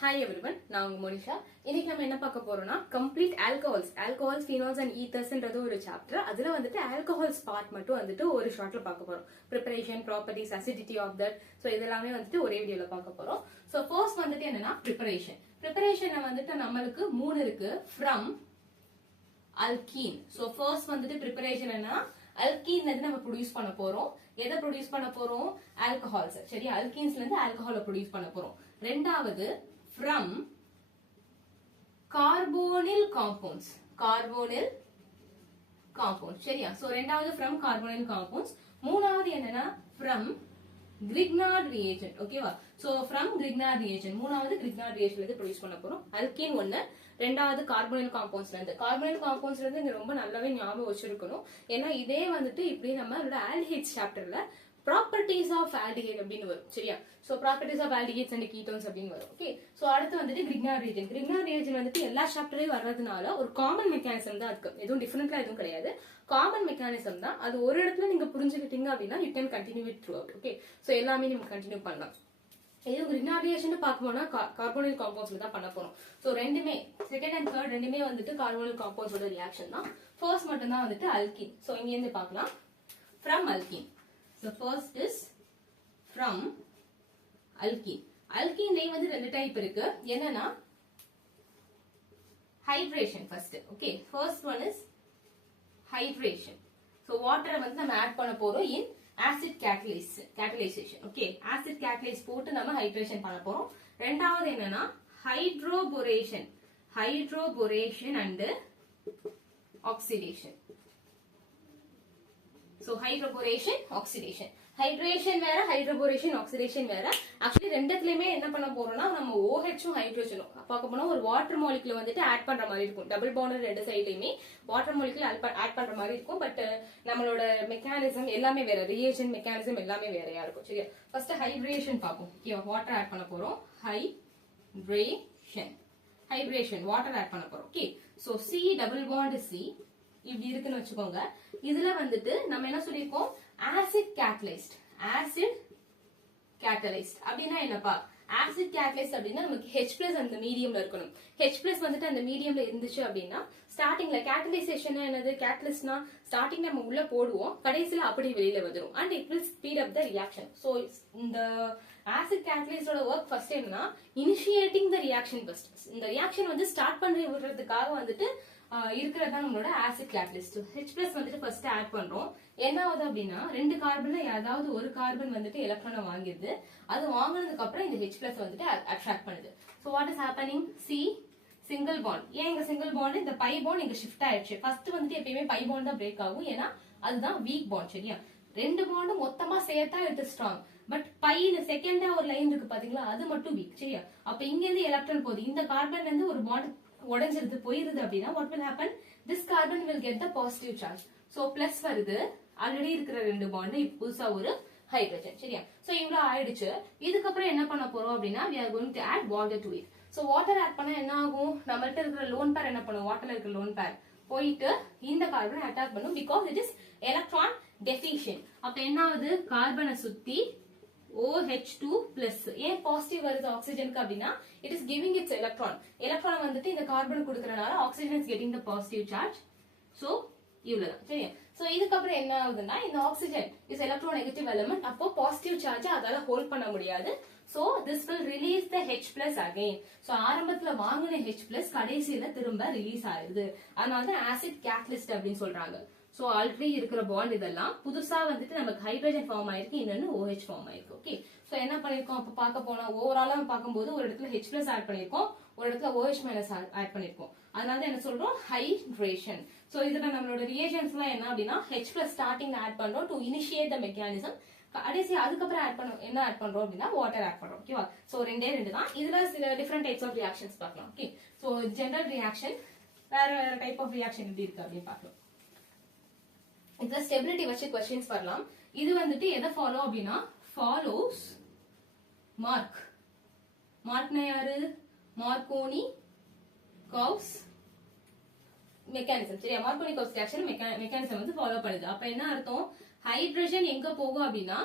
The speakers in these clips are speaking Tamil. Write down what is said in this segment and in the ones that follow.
Hi everyone, நான் உங்க மோனிஷா. இன்னைக்கு நம்ம என்ன பார்க்க போறோம்னா complete alcohols, phenols and ethers ன்றது ஒரு சாப்டர். அதுல வந்துட்டு alcohols பார்ட் மட்டும் வந்துட்டு ஒரு ஷார்ட்ல பார்க்க போறோம். Preparation, properties, acidity of that. So இதெல்லாமே வந்துட்டு ஒரே வீடியோல பார்க்க போறோம். சோ ஃபர்ஸ்ட் வந்துட்டு என்னன்னா preparation. Preparationல வந்துட்டு நம்மளுக்கு 3 இருக்கு. From alkene. So first வந்துட்டு preparation என்ன alkene நம்ம ப்ரொடியூஸ் பண்ண போறோம். எதை ப்ரொடியூஸ் பண்ண போறோம்? ஆல்கஹால்ஸ். சரி, alkenesல இருந்து ஆல்கஹாலை ப்ரொடியூஸ் பண்ண போறோம். ரெண்டாவது from carbonyl compounds. சரியா? சோ ரெண்டாவது from carbonyl compounds. மூணாவது என்னன்னா from Grignard reagent. ஓகேவா? So from Grignard reagent. மூணாவது Grignard reagentல இருந்து ப்ரொடியூஸ் பண்ண போறோம். alkene ஒன்னு, ரெண்டாவது கார்போனில் காம்பவுண்ட்ஸ்ல இருந்து. கார்போனில் காம்பவுண்ட்ஸ்ல இருந்து நீங்க ரொம்ப நல்லாவே ஞாபகம் வச்சிருக்கணும். ஏன்னா இதே வந்துட்டு இப்படி நம்மளோட ஆல்டிஹைட்ஸ் சாப்டர்ல ப்ராப்பர்ட்டிஸ் ஆஃப் ஆல்டிஹைட் அப்படின்னு வரும். சரியா? So properties of aldehydes and ketones அப்படின்னு வரும். ஓகே, சோ அடுத்து வந்துட்டு Grignard reagent. Grignard reagent வந்துட்டு எல்லா சாப்டர்லயும் வர்றதுனால ஒரு காமன் மெக்கானிசம் தான் இருக்கு. எதுவும் டிஃபரெண்டா எதுவும் கிடையாது. காமன் மெக்கானிசம் தான். அது ஒரு இடத்துல நீங்க புரிஞ்சுக்கிட்டீங்க அப்படின்னா you can continue it through out. Okay, so எல்லாமே நீங்க கண்டினியூ பண்ணலாம். இது Grignard reagent பார்க்க போனா கார்போனில் காம்பவுண்ட்ஸ்ல தான் பண்ண போறோம். சோ ரெண்டுமே செகண்ட் அண்ட் தேர்ட் ரெண்டுமே வந்துட்டு கார்போனில் காம்பவுண்ட்ஸோட ரியாக்ஷன் தான். ஃபர்ஸ்ட் மட்டும் தான் வந்துட்டு alkene. சோ இங்க இருந்து பார்க்கலாம். From alkene. So first is from alkene. alkene வந்து ரெண்டு டைப் இருக்கு. என்னன்னா hydration first. Okay, first one is hydration. So water வந்து நம்ம ஆட் பண்ண போறோம் in acid catalyzation. Okay, acid catalyze போட்டு நம்ம hydration பண்ண போறோம். ரெண்டாவது என்னன்னா hydroboration and oxidation. So hydroboration, oxidation. Hydration வேற, hydroboration, oxidation வேற. Actually ரெண்டுத்துலயுமே என்ன பண்ண போறோம்னா நம்ம OH உம் ஹைட்ரோஜனும் பார்க்க போனா ஒரு வாட்டர் மாலிகுல் வந்துட்டு ஆட் பண்ற மாதிரி இருக்கும். டபுள் பாண்ட் ரெண்டு சைடுலயுமே வாட்டர் மாலிகுல் ஆட் பண்ற மாதிரி இருக்கும். பட் நம்மளோட மெக்கானிசம் எல்லாமே வேற, ரியாக்ஷன் மெக்கானிசம் எல்லாமே வேறையா இருக்கும். சரியா? ஃபர்ஸ்ட் ஹைட்ரேஷன் பார்ப்போம். ஓகே, வாட்டர் ஆட் பண்ண போறோம். ஹைட்ரேஷன் வாட்டர் ஆட் பண்ண போறோம். Okay, so C double bond C இப்படி இருக்குன்னு வச்சுக்கோங்க. இதுல வந்துட்டு நம்ம என்ன சொல்லிருக்கோம்? ஆசிட் கேட்டலைஸ்ட் அப்படின்னா என்னப்பா? ஆசிட் கேட்டலைஸ்ட் அப்படின்னா நமக்கு H+ அந்த மீடியம்ல இருக்கணும். H+ வந்துட்டு அந்த மீடியம்ல இருந்துச்சு அப்படின்னா ஸ்டார்டிங்ல கேட்டலைசேஷன் என்னது? கேட்டலிஸ்ட்னா ஸ்டார்டிங் நம்ம உள்ள போடுவோம், கடைசியில அப்படி வெளியில வந்துரும். And it will speed up the reaction. So இந்த ஆசிட் கேட்டலைஸ்டோட ஒர்க் ஃபர்ஸ்ட் என்னன்னா இனிஷியேட்டிங் த ரியாக்ஷன் ஃபர்ஸ்ட். இந்த ரியாக்ஷன் வந்து ஸ்டார்ட் பண்ணி விடுறதுக்காக வந்துட்டு இருக்கிறதா நம்மளோட ஆசிட் கேட்டலிஸ்ட். H+ வந்துட்டு ஃபர்ஸ்ட் ஆட் பண்றோம். என்ன ஆகுது அப்படின்னா ரெண்டு கார்பன்ல ஏதாவது ஒரு கார்பன் வந்துட்டு எலக்ட்ரானை வாங்கிடுது. அது வாங்கினதுக்கு அப்புறம் இந்த H+ வந்துட்டு அட்ராக்ட் பண்ணுது. So what is happening? C single bond. ஏன் இங்க சிங்கிள் பாண்ட்? இந்த பை பாண்ட் இங்க ஷிஃப்ட் ஆயிடுச்சு. ஃபர்ஸ்ட் வந்துட்டு எப்பயுமே பை பாண்ட் தான் பிரேக் ஆகும். ஏன்னா அதுதான் வீக் பாண்ட். சரியா? ரெண்டு பாண்ட் மொத்தமா சேர்த்தா it is strong. But by இந்த செகண்டா ஒரு லைன் இருக்கு பாத்தீங்களா, அது மட்டும் வீக். சரியா? அப்ப இங்க இருந்து எலக்ட்ரான் போகுது. இந்த கார்பன்ல இருந்து ஒரு பாண்ட் உடைஞ்சிருது, போயிருது அப்படின்னா what will happen? This carbon will get the positive charge. So plus வருது. ஆல்ரெடி இருக்கிற ரெண்டு பாண்ட் புதுசா ஒரு ஹைட்ரஜன். சரியா? சோ இவ்வளவு ஆயிடுச்சு. இதுக்கப்புறம் என்ன பண்ண போறோம் அப்படின்னா we are going to add water to it. So water add பண்ணா என்ன ஆகும்? நம்மள்ட்ட இருக்கிற லோன் பேர் என்ன பண்ணும்? வாட்டர்ல இருக்கிற லோன் பேர் போயிட்டு இந்த கார்பனை அட்டாக் பண்ணும். Because it is electron deficient. அப்ப என்ன ஆகுது? கார்பனை சுத்தி OH2+. ஏன் பாசிட்டிவ் வருது ஆக்சிஜனுக்கு அப்படின்னா it is giving its electron வந்துட்டு இந்த கார்பன் கொடுக்கறனால oxygen is getting the positive charge. So இவ்வளவுதான். சரியா? சோ இதுக்கப்புறம் என்ன ஆகுதுன்னா இந்த ஆக்சிஜன் இஸ் எலக்ட்ரோநெகட்டிவ் எலிமெண்ட். அப்போ பாசிட்டிவ் சார்ஜ் அதால ஹோல்ட் பண்ண முடியாது. So this will release the H+ again. So ஆரம்பத்துல வாங்கின H+ கடைசியில திரும்ப ரிலீஸ் ஆயிருது. அதனாலதான் ஆசிட் கேட்டலிஸ்ட் அப்படின்னு சொல்றாங்க. சோ ஆல்ரெடி இருக்கிற பாண்ட் இதெல்லாம் புதுசா வந்துட்டு நமக்கு ஹைட்ரஜன் ஃபார்ம் ஆயிருக்கு, இன்னொன்னு OH ஃபார்ம் ஆயிருக்கு. ஓகே, சோ என்ன பண்ணிருக்கோம்? அப்ப பார்க்க போனா ஓவராலா பார்க்கும்போது ஒரு இடத்துல H+ ஆட் பண்ணிருக்கோம், ஒரு இடத்துல OH- ஆட் பண்ணிருக்கோம். அதனால என்ன சொல்றோம்? ஹைட்ரேஷன். சோ இதுல நம்மளோட ரியாக்ஷன்ஸ் எல்லாம் என்ன அப்படின்னா H+ ஸ்டார்டிங்ல ஆட் பண்றோம் டு இனிஷியேட் த மெக்கானிசம். கடைசி அதுக்கப்புறம் ஆட் பண்ணோம் என்ன ஆட் பண்றோம் அப்படின்னா வாட்டர் ஆட் பண்றோம். ஓகேவா? சோ ரெண்டே தான். இதுல சில டிஃபரெண்ட் டைப்ஸ் ஆஃப் ரியாக்ஷன்ஸ் பார்க்கலாம். ஓகே, சோ ஜெனரல் ரியாக்ஷன் வேற வேற டைப் ஆஃப் ரியாக்ஷன் எப்படி இருக்கு அப்படின்னு பார்க்கலாம். இதுல ஸ்டெபிலிட்டி வச்சு क्वेश्चंस வரலாம். இது வந்துட்டு எதை ஃபாலோ அப்படின்னா ஃபாலோஸ் மார்க்னா யாரு? Markovnikov's mechanism. சரியா? மார்க்கோனி கவுஸ் ரியாக்ஷன் மெக்கானிசம் வந்து ஃபாலோ பண்ணுது. அப்ப என்ன அர்த்தம்? ஹைட்ரஜன் எங்க போகும் அப்படின்னா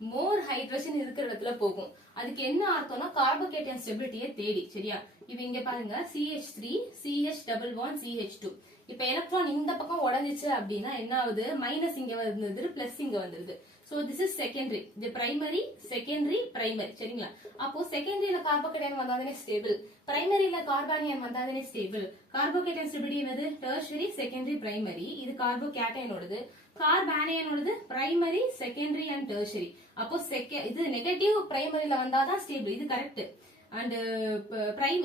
மோர் ஹைட்ரஜன் இருக்கிற இடத்துல போகும். அதுக்கு என்ன அர்த்தம்னா கார்போகேட்டையான் ஸ்டெபிலிட்டியை தேடி. சரியா? இப்ப இங்க பாருங்க CH3 CH double bond CH2. இப்ப எலக்ட்ரான் இந்த பக்கம் உடைஞ்சிச்சு அப்படின்னா என்ன ஆகுது? மைனஸ் இங்க வந்துருது, பிளஸ் இங்க வந்துருது. So this is secondary. இது பிரைமரி, செகண்டரி, பிரைமரி. சரிங்களா? அப்போ செகண்டரியில கார்போகேட்டையான் வந்தாதானே ஸ்டேபிள், பிரைமரியில கார்பானியன் வந்தாதானே ஸ்டேபிள். கார்போகேட்டையான் ஸ்டெபிலிட்டி என்னது? Tertiary, secondary, primary. இது கார்போகேட்டையானோடது. கார்பானியனோடது பிரைமரி, செகண்டரி அண்ட் டெர்ஷரி. அப்போ இது நெகட்டிவ் பிரைமரியில வந்தாதான் ஸ்டேபிள். இது கரெக்ட். அண்ட்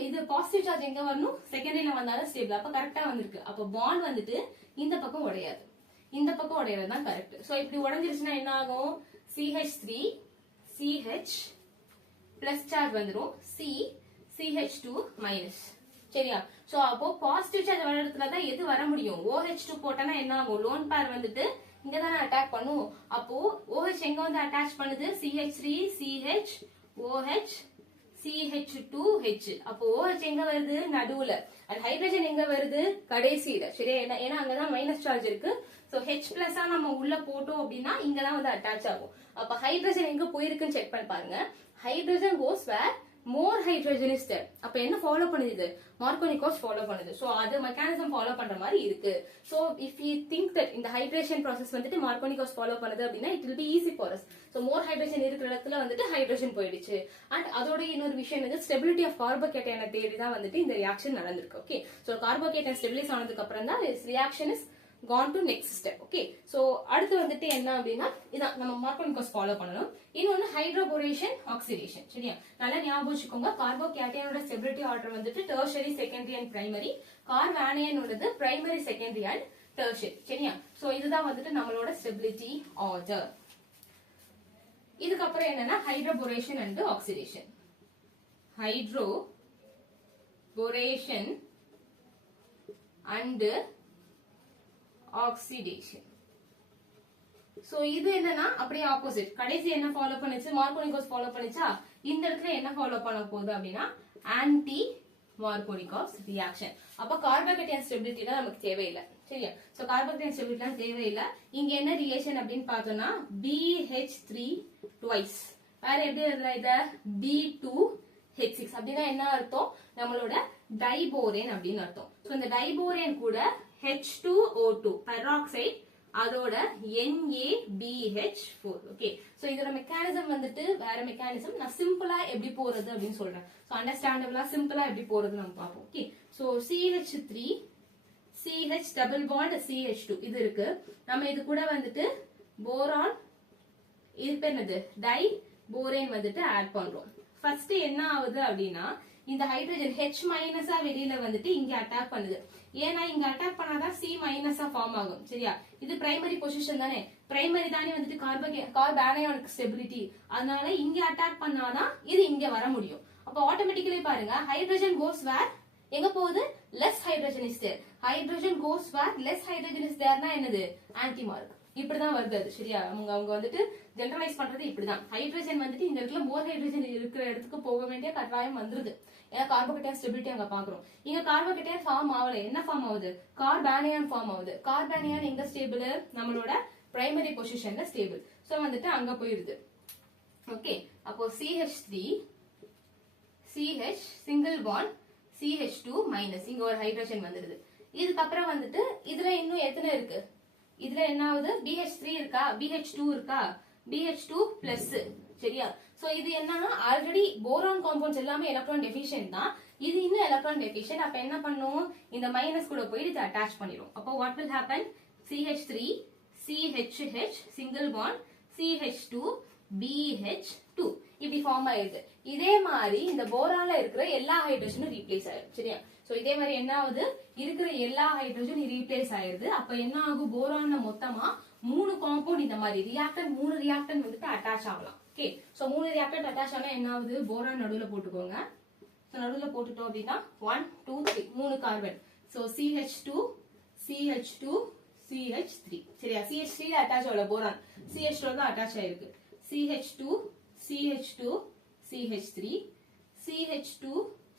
இது பாசிட்டிவ் சார்ஜ் எங்க வரணும்? செகண்டரியில வந்தாலும் ஸ்டேபிள். அப்ப கரெக்டா வந்திருக்கு. அப்ப பாண்ட் வந்துட்டு இந்த பக்கம் உடையாது, இந்த பக்கம் உடையறது தான் கரெக்ட். சோ இப்படி உடைஞ்சிருச்சுன்னா என்ன ஆகும்? CH3 CH பிளஸ் சார்ஜ் வந்துரும், CH2 மைனஸ். சரியா? சோ அப்போ பாசிட்டிவ் சார்ஜ் வர இடத்துல தான் எது வர முடியும்? OH2 போட்டனா என்ன ஆகும்? லோன் பேர் வந்துட்டு இங்க தானே அட்டாக் பண்ணும். அப்போ OH எங்க வந்து அட்டாச் பண்ணுது? CH3 CH OH CH2H. அப்போ OH எங்க வருது? நடுவுல. அண்ட் ஹைட்ரஜன் எங்க வருது? கடைசியில. சரியா? ஏன்னா அங்கதான் மைனஸ் சார்ஜ் இருக்கு. சோ H பிளஸ் நம்ம உள்ள போட்டோம் அப்படின்னா இங்கதான் வந்து அட்டாச் ஆகும். அப்ப ஹைட்ரஜன் எங்க போயிருக்குன்னு செக் பண்ணி பாருங்க. Hydrogen goes where more hydrogen is there. அப்ப என்ன ஃபாலோ பண்ணுது? மார்கோனிகோஸ் ஃபாலோ பண்ணுது. சோ அது மெக்கானிசம் ஃபாலோ பண்ற மாதிரி இருக்கு. So if you think that இந்த ஹைட்ரேஷன் ப்ராசஸ் வந்துட்டு மார்கோனிகோஸ் ஃபாலோ பண்ணுது அப்படின்னா it will be easy for us. So more hydrogen இருக்கிற இடத்துல வந்துட்டு ஹைட்ரஜன் போயிடுச்சு. அண்ட் அதோட இன்னொரு விஷயம் வந்து ஸ்டெபிலிட்டி ஆஃப் கார்போகேட்டையானை தேடி தான் வந்துட்டு இந்த ரியாக்ஷன் நடந்திருக்கு. ஓகே, சோ கார்போகேட்டையான் ஸ்டெபிலைஸ் ஆனதுக்கு அப்புறம் தான் reaction is gone to next step. Okay, so அடுத்து வந்துட்டு என்ன அப்படின்னா இதான் நம்ம மார்கோனிகோஸ் ஃபாலோ பண்ணணும். இன்னொன்னு ஹைட்ரோபோரேஷன், ஆக்சிடேஷன். சரியா? நல்லா ஞாபகம் வச்சுக்கோங்க. கார்போகேட்டையானோட ஸ்டெபிலிட்டி ஆர்டர் வந்துட்டு டெர்ஷரி, செகண்டரி அண்ட் பிரைமரி. கார்பானியனோடது பிரைமரி, செகண்டரி அண்ட் டெர்ஷரி. சரியா? சோ இதுதான் வந்துட்டு நம்மளோட ஸ்டெபிலிட்டி ஆர்டர். இதுக்கப்புறம் என்னன்னா hydroboration and oxidation. Hydroboration and oxidation. So இது என்னன்னா அப்படியே ஆப்போசிட். கடைசி என்ன ஃபாலோ பண்ணுச்சு? மார்கோனிகோஸ் ஃபாலோ பண்ணுச்சா? இந்த இடத்துல என்ன ஃபாலோ பண்ண போகுது அப்படின்னா ஆன்டி மார்கோனிகோஸ் ரியாக்ஷன். அப்ப கார்போகேட்டையான் ஸ்டெபிலிட்டி தான் நமக்கு தேவையில்லை. சரியா? சோ கார்போகேட்டையான் ஸ்டெபிலிட்டி தான் தேவையில்லை. இங்க என்ன ரிலேஷன் அப்படின்னு பார்த்தோம்னா BH3 ட்வைஸ். வேற எப்படி எழுதலாம் இத? B2H6. அப்படின்னா என்ன அர்த்தம்? நம்மளோட டைபோரேன் அப்படின்னு அர்த்தம். சோ இந்த டைபோரேன் கூட H2O2 பெராக்சைடு, அதோட NaBH4. ஓகே, சோ இதோட மெக்கானிசம் வந்துட்டு வேற மெக்கானிசம். நான் சிம்பிளா எப்படி போறது அப்படின்னு சொல்றேன். சோ அண்டர்ஸ்டாண்டபிளா சிம்பிளா எப்படி போறது நம்ம பார்ப்போம். Okay, so CH3 CH double bond CH2 இது இருக்கு. நம்ம இது கூட வந்துட்டு போரான், இது பேர் என்னது? டை போரேன் வந்துட்டு ஆட் பண்றோம். ஃபர்ஸ்ட் என்ன ஆகுது அப்படின்னா இந்த ஹைட்ரஜன் H மைனஸா வெளியில வந்துட்டு இங்க அட்டாக் பண்ணுது. ஏன்னா இங்க அட்டாக் பண்ணாதான் C மைனஸா ஃபார்ம் ஆகும். சரியா? இது பிரைமரி பொசிஷன் தானே, பிரைமரி தானே வந்துட்டு கார்பானியானுக்கு ஸ்டெபிலிட்டி. அதனால இங்க அட்டாக் பண்ணாதான் இது இங்க வர முடியும். அப்ப ஆட்டோமேட்டிக்கலி பாருங்க ஹைட்ரஜன் கோஸ் வேர் எங்க போகுது? Less hydrogen is there. Hydrogen goes where less hydrogen is தேர்னா என்னது? Anti mark. இப்படிதான் வருது அது. சரியா? அவங்க வந்துட்டு ஜெனரலைஸ் பண்றது இப்படிதான். ஹைட்ரஜன் வந்துட்டு இந்த இடத்துல மோர் ஹைட்ரஜன் இருக்கிற இடத்துக்கு போக வேண்டிய கட்டாயம் வந்துருது. ஏன்னா கார்போகேட்டையான் ஸ்டெபிலிட்டி அங்க பாக்குறோம். இங்க கார்போகேட்டையான் ஃபார்ம் ஆகல. என்ன ஃபார்ம் ஆகுது? கார்பானியான் ஃபார்ம் ஆகுது. கார்பானியான் எங்க ஸ்டேபிள்? நம்மளோட பிரைமரி பொசிஷன்ல ஸ்டேபிள். சோ வந்துட்டு அங்க போயிருது. ஓகே, அப்போ CH3 CH single bond CH2 minus. இங்க ஒரு ஹைட்ரஜன் வந்துருது. இதுக்கப்புறம் வந்துட்டு இதுல இன்னும் எத்தனை இருக்கு? இதுல என்ன ஆகுது? BH3 இருக்கா? BH2 இருக்கா? BH2 plus. சரியா? சோ இது என்னன்னா ஆல்ரெடி போரான் காம்பவுண்ட்ஸ் எல்லாமே எலக்ட்ரான் டெஃபிஷியன்ட் தான். இது இன்னும் எலக்ட்ரான் டெஃபிஷியன்ட். அப்ப என்ன பண்ணும்? இந்த மைனஸ் கூட போய் இது அட்டாச் பண்ணிரும். அப்போ what will happen? CH3 CHH single bond CH2 BH2 இப்படி ஃபார்ம் ஆயிருது. இதே மாதிரி இந்த போரான்ல இருக்கிற எல்லா ஹைட்ரஜனும் ரீப்ளேஸ் ஆயிரும். சரியா? சோ இதே மாதிரி என்ன ஆகுது? இருக்கிற எல்லா ஹைட்ரஜனும் ரீப்ளேஸ் ஆயிருது. அப்ப என்ன ஆகும்? போரான்ல மொத்தமா 3 காம்பவுண்ட் இந்த மாதிரி ரியாக்டன் 3 ரியாக்டன் வந்துட்டு அட்டாச் ஆகலாம். ஓகே, சோ 3 ரியாக்டன் அட்டாச் ஆனா என்ன ஆகுது? போரான் நடுவுல போட்டுக்கோங்க. சோ நடுவுல போட்டுட்டோம் அப்படின்னா 1 2 3 3 carbon. So CH2 CH2 CH3. சரியா? CH3 ல அட்டாச் ஆகல போரான், CH2 தான் அட்டாச் ஆயிருக்கு. CH2 CH2 CH3 CH2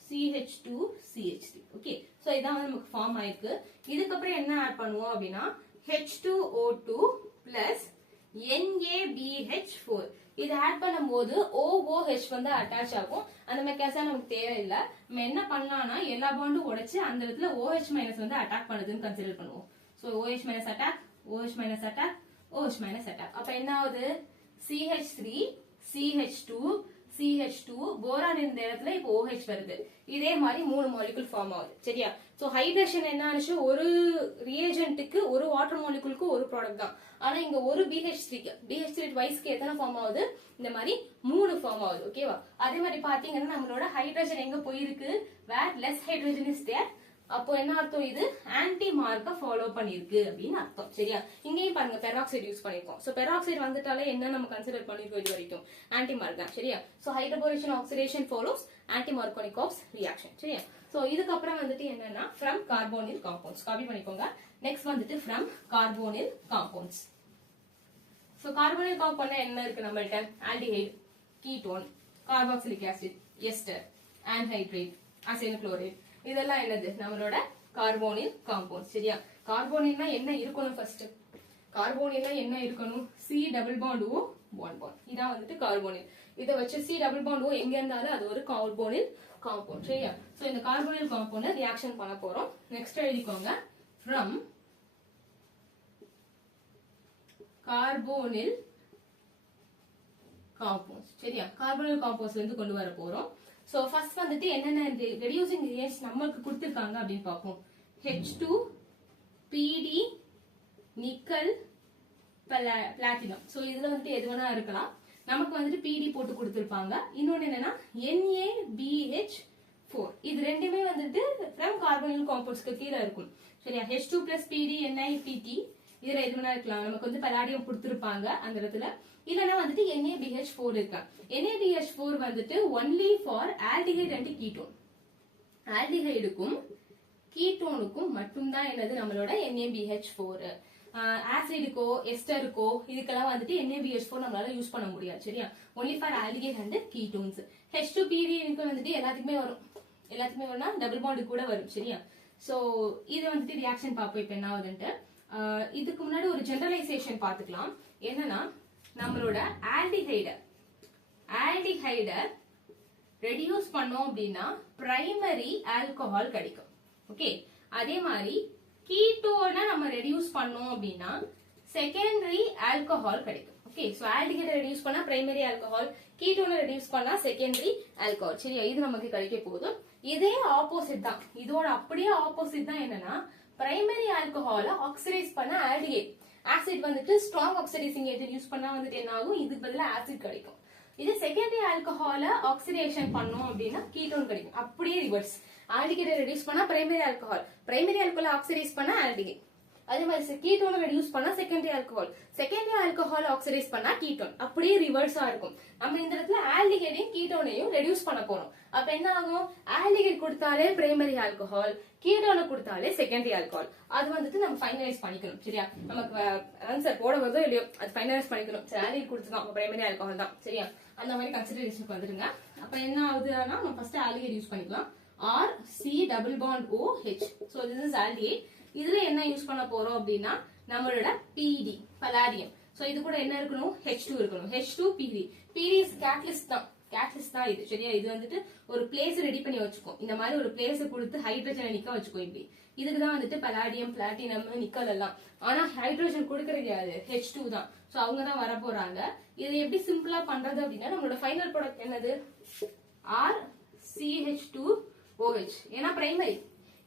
CH2 CH3. Okay, so இதான் வந்து நமக்கு ஃபார்ம் ஆயிருக்கு. இதுக்கப்புறம் என்ன ஆட் பண்ணுவோம் அப்படின்னா H2O2 plus NaBH4. இது ஆட் பண்ணும்போது OOH வந்து அட்டாச் ஆகும். அந்த மெக்கானிசம் நமக்கு தேவையில்லை. நம்ம என்ன பண்ணலாம்னா எல்லா பாண்டும் உடைச்சு அந்த இடத்துல OH மைனஸ் வந்து அட்டாக் பண்ணுதுன்னு கன்சிடர் பண்ணுவோம். So OH minus attack, OH minus attack, OH minus attack. அப்ப என்ன ஆகுது? CH3 CH2 CH2 போரான் இருந்த இடத்துல இப்போ OH வருது. இதே மாதிரி 3 மாலிகுல் ஃபார்ம் ஆகுது. சரியா? சோ ஹைட்ரேஷன் என்ன ஆனிச்சு? ஒரு ரியேஜென்ட்க்கு ஒரு வாட்டர் மாலிகுலுக்கு ஒரு ப்ராடக்ட் தான். ஆனா இங்க ஒரு BH3 ட்வைஸ்க்கு எத்தனை ஃபார்ம் ஆகுது? இந்த மாதிரி 3 ஃபார்ம் ஆகுது. ஓகேவா? அதே மாதிரி பாத்தீங்கன்னா நம்மளோட ஹைட்ரஜன் எங்க போயிருக்கு? வேர் லெஸ் ஹைட்ரஜன் இஸ் தேர். அப்போ என்ன அர்த்தம்? இது ஆன்டி மார்க்க ஃபாலோ பண்ணிருக்கு அப்படின்னு அர்த்தம். சரியா? இங்கேயும் பாருங்க பெராக்சைடு யூஸ் பண்ணிருக்கோம். சோ பெராக்சைடு வந்துட்டாலே என்ன நம்ம கன்சிடர் பண்ணிருக்கோம் இது வரைக்கும்? ஆன்டி மார்க் தான். சரியா? So hydroboration oxidation follows anti Markovnikov reaction. சரியா? சோ இதுக்கப்புறம் வந்துட்டு என்னன்னா ஃப்ரம் கார்போனில் காம்பவுண்ட்ஸ் காப்பி பண்ணிக்கோங்க. நெக்ஸ்ட் வந்துட்டு from carbonyl compounds. So carbonyl compound என்ன இருக்கு நம்மள்ட்ட? Aldehyde, ketone, carboxylic acid, ester, anhydride, acyl chloride, இதெல்லாம் என்னது? நம்மளோட கார்போனில் காம்பவுண்ட். சரியா? கார்போனில்னா என்ன இருக்கணும்? ஃபர்ஸ்ட் கார்போனில்னா என்ன இருக்கணும்? C double bond O 1 bond. இதான் வந்துட்டு கார்போனில். இத வச்சு C டபுள் பாண்ட் O எங்க இருந்தாலும் அது ஒரு கார்போனில் காம்பவுண்ட். சரியா? சோ இந்த கார்போனில் காம்பவுண்ட ரியாக்ஷன் பண்ண போறோம். நெக்ஸ்ட் எழுதிக்கோங்க. from carbonyl compounds. சரியா? கார்போனில் காம்பவுண்ட்ஸ்ல இருந்து கொண்டு வர போறோம். சோ ஃபர்ஸ்ட் வந்துட்டு என்னென்ன ரெடியூசிங் ரியேஜன்ஸ் நமக்கு கொடுத்திருக்காங்க அப்படின்னு பாப்போம். H2 PD nickel platinum. So இதுல வந்துட்டு எது வேணா இருக்கலாம். நமக்கு வந்துட்டு PD போட்டு கொடுத்திருப்பாங்க. இன்னொன்னு என்னன்னா NaBH4. இது ரெண்டுமே வந்துட்டு ஃப்ரம் கார்போனில் காம்பவுண்ட்ஸ்க்கு கீழ இருக்கும். சரியா? H2 plus PD NiPT இதுல எது வேணா இருக்கலாம். நமக்கு வந்து பலாடியம் கொடுத்திருப்பாங்க அந்த இடத்துல. இல்லனா வந்துட்டு NaBH4 இருக்கா. NaBH4 வந்துட்டு only for aldehyde and ketone. ஆல்டிஹைடுக்கும் கீட்டோனுக்கும் மட்டும்தான் என்னது நம்மளோட NaBH4. ஆசிடுக்கோ எஸ்டருக்கோ இதுக்கெல்லாம் வந்துட்டு NaBH4 நம்மளால யூஸ் பண்ண முடியாது. சரியா? only for aldehyde and ketones. H2PD வந்துட்டு எல்லாத்துக்குமே வரும். எல்லாத்துக்குமே வரும்னா டபுள் பாண்ட் கூட வரும். சரியா? சோ இது வந்துட்டு ரியாக்ஷன் பாப்போம். இப்ப என்ன ஆகுதுன்ட்டு இதுக்கு முன்னாடி ஒரு ஜெனரலைசேஷன் பாத்துக்கலாம். என்னன்னா நம்மளோட ஆல்டிஹைட ரெடியூஸ் பண்ணோம் அப்படின்னா பிரைமரி ஆல்கஹால் கிடைக்கும். ஓகே, அதே மாதிரி கீட்டோனை நம்ம ரெடியூஸ் பண்ணோம் அப்படின்னா செகண்டரி ஆல்கஹால் கிடைக்கும். ஓகே, சோ ஆல்டிஹைட ரெடியூஸ் பண்ணா பிரைமரி ஆல்கஹால், கீட்டோனை ரெடியூஸ் பண்ணா செகண்டரி ஆல்கஹால். சரியா? இது நமக்கு கிடைக்க போதும். இதே ஆப்போசிட் தான், இதோட அப்படியே ஆப்போசிட் தான் என்னன்னா பிரைமரி ஆல்கஹால ஆக்சிடைஸ் பண்ண ஆல்டிஹைட். ஆசிட் வந்துட்டு ஸ்ட்ராங் ஆக்சிடைசிங் ஏஜென்ட் யூஸ் பண்ணா வந்துட்டு என்ன ஆகும்? இதுக்கு பதிலா ஆசிட் கிடைக்கும். இது செகண்டரி ஆல்கஹால ஆக்சிடேஷன் பண்ணோம் அப்படின்னா கீட்டோன் கிடைக்கும். அப்படியே ரிவர்ஸ். ஆல்டிஹைடை ரெடியூஸ் பண்ணா பிரைமரி ஆல்கஹால் ஆக்சிடைஸ் பண்ணா ஆல்டிஹைட். அதே மாதிரி கீட்டோனை ரெடியூஸ் பண்ணா செகண்டரி ஆல்கஹால் ஆக்சிடைஸ் பண்ணா கீட்டோன். அப்படியே ரிவர்ஸா இருக்கும். நம்ம இந்த இடத்துல ஆல்டிஹைடையும் கீட்டோனையும் ரெடியூஸ் பண்ண போறோம். அப்ப என்ன ஆகும்? ஆல்டிஹைட் கொடுத்தாலே பிரைமரி ஆல்கஹால், கீட்டோனை கொடுத்தாலே செகண்டரி ஆல்கஹால். அது வந்துட்டு நம்ம ஃபைனலைஸ் பண்ணிக்கணும். சரியா? நமக்கு ஆன்சர் போட வருதோ இல்லையோ அது ஃபைனலைஸ் பண்ணிக்கணும். சரி, ஆல்டிஹைட் கொடுத்துதான் பிரைமரி ஆல்கஹால் தான். சரியா? அந்த மாதிரி கன்சிடரேஷனுக்கு வந்துருங்க. அப்ப என்ன ஆகுதுன்னா நம்ம ஃபர்ஸ்ட் ஆல்டிஹைட் யூஸ் பண்ணிக்கலாம். RC double bond OH. So this is aldehyde. இதுல என்ன யூஸ் பண்ண போறோம் அப்படின்னா நம்மளோட PD பலாடியம். சோ இது கூட என்ன இருக்கணும்? H2 இருக்கணும். H2PD. PD இஸ் கேட்டலிஸ்ட் தான் இது. சரியா? இது வந்துட்டு ஒரு பிளேஸ் ரெடி பண்ணி வச்சுக்கோ. இந்த மாதிரி ஒரு பிளேஸ் கொடுத்து ஹைட்ரஜனை நிக்க வச்சுக்கோ. இப்படி இதுக்குதான் வந்துட்டு பலாடியம், பிளாட்டினம், நிக்கல் எல்லாம். ஆனா ஹைட்ரஜன் கொடுக்கறது யாரு? H2 தான். சோ அவங்க தான் வர போறாங்க. இது எப்படி சிம்பிளா பண்றது அப்படின்னா நம்மளோட ஃபைனல் ப்ராடக்ட் என்னது? RCH2OH. ஏன்னா பிரைமரி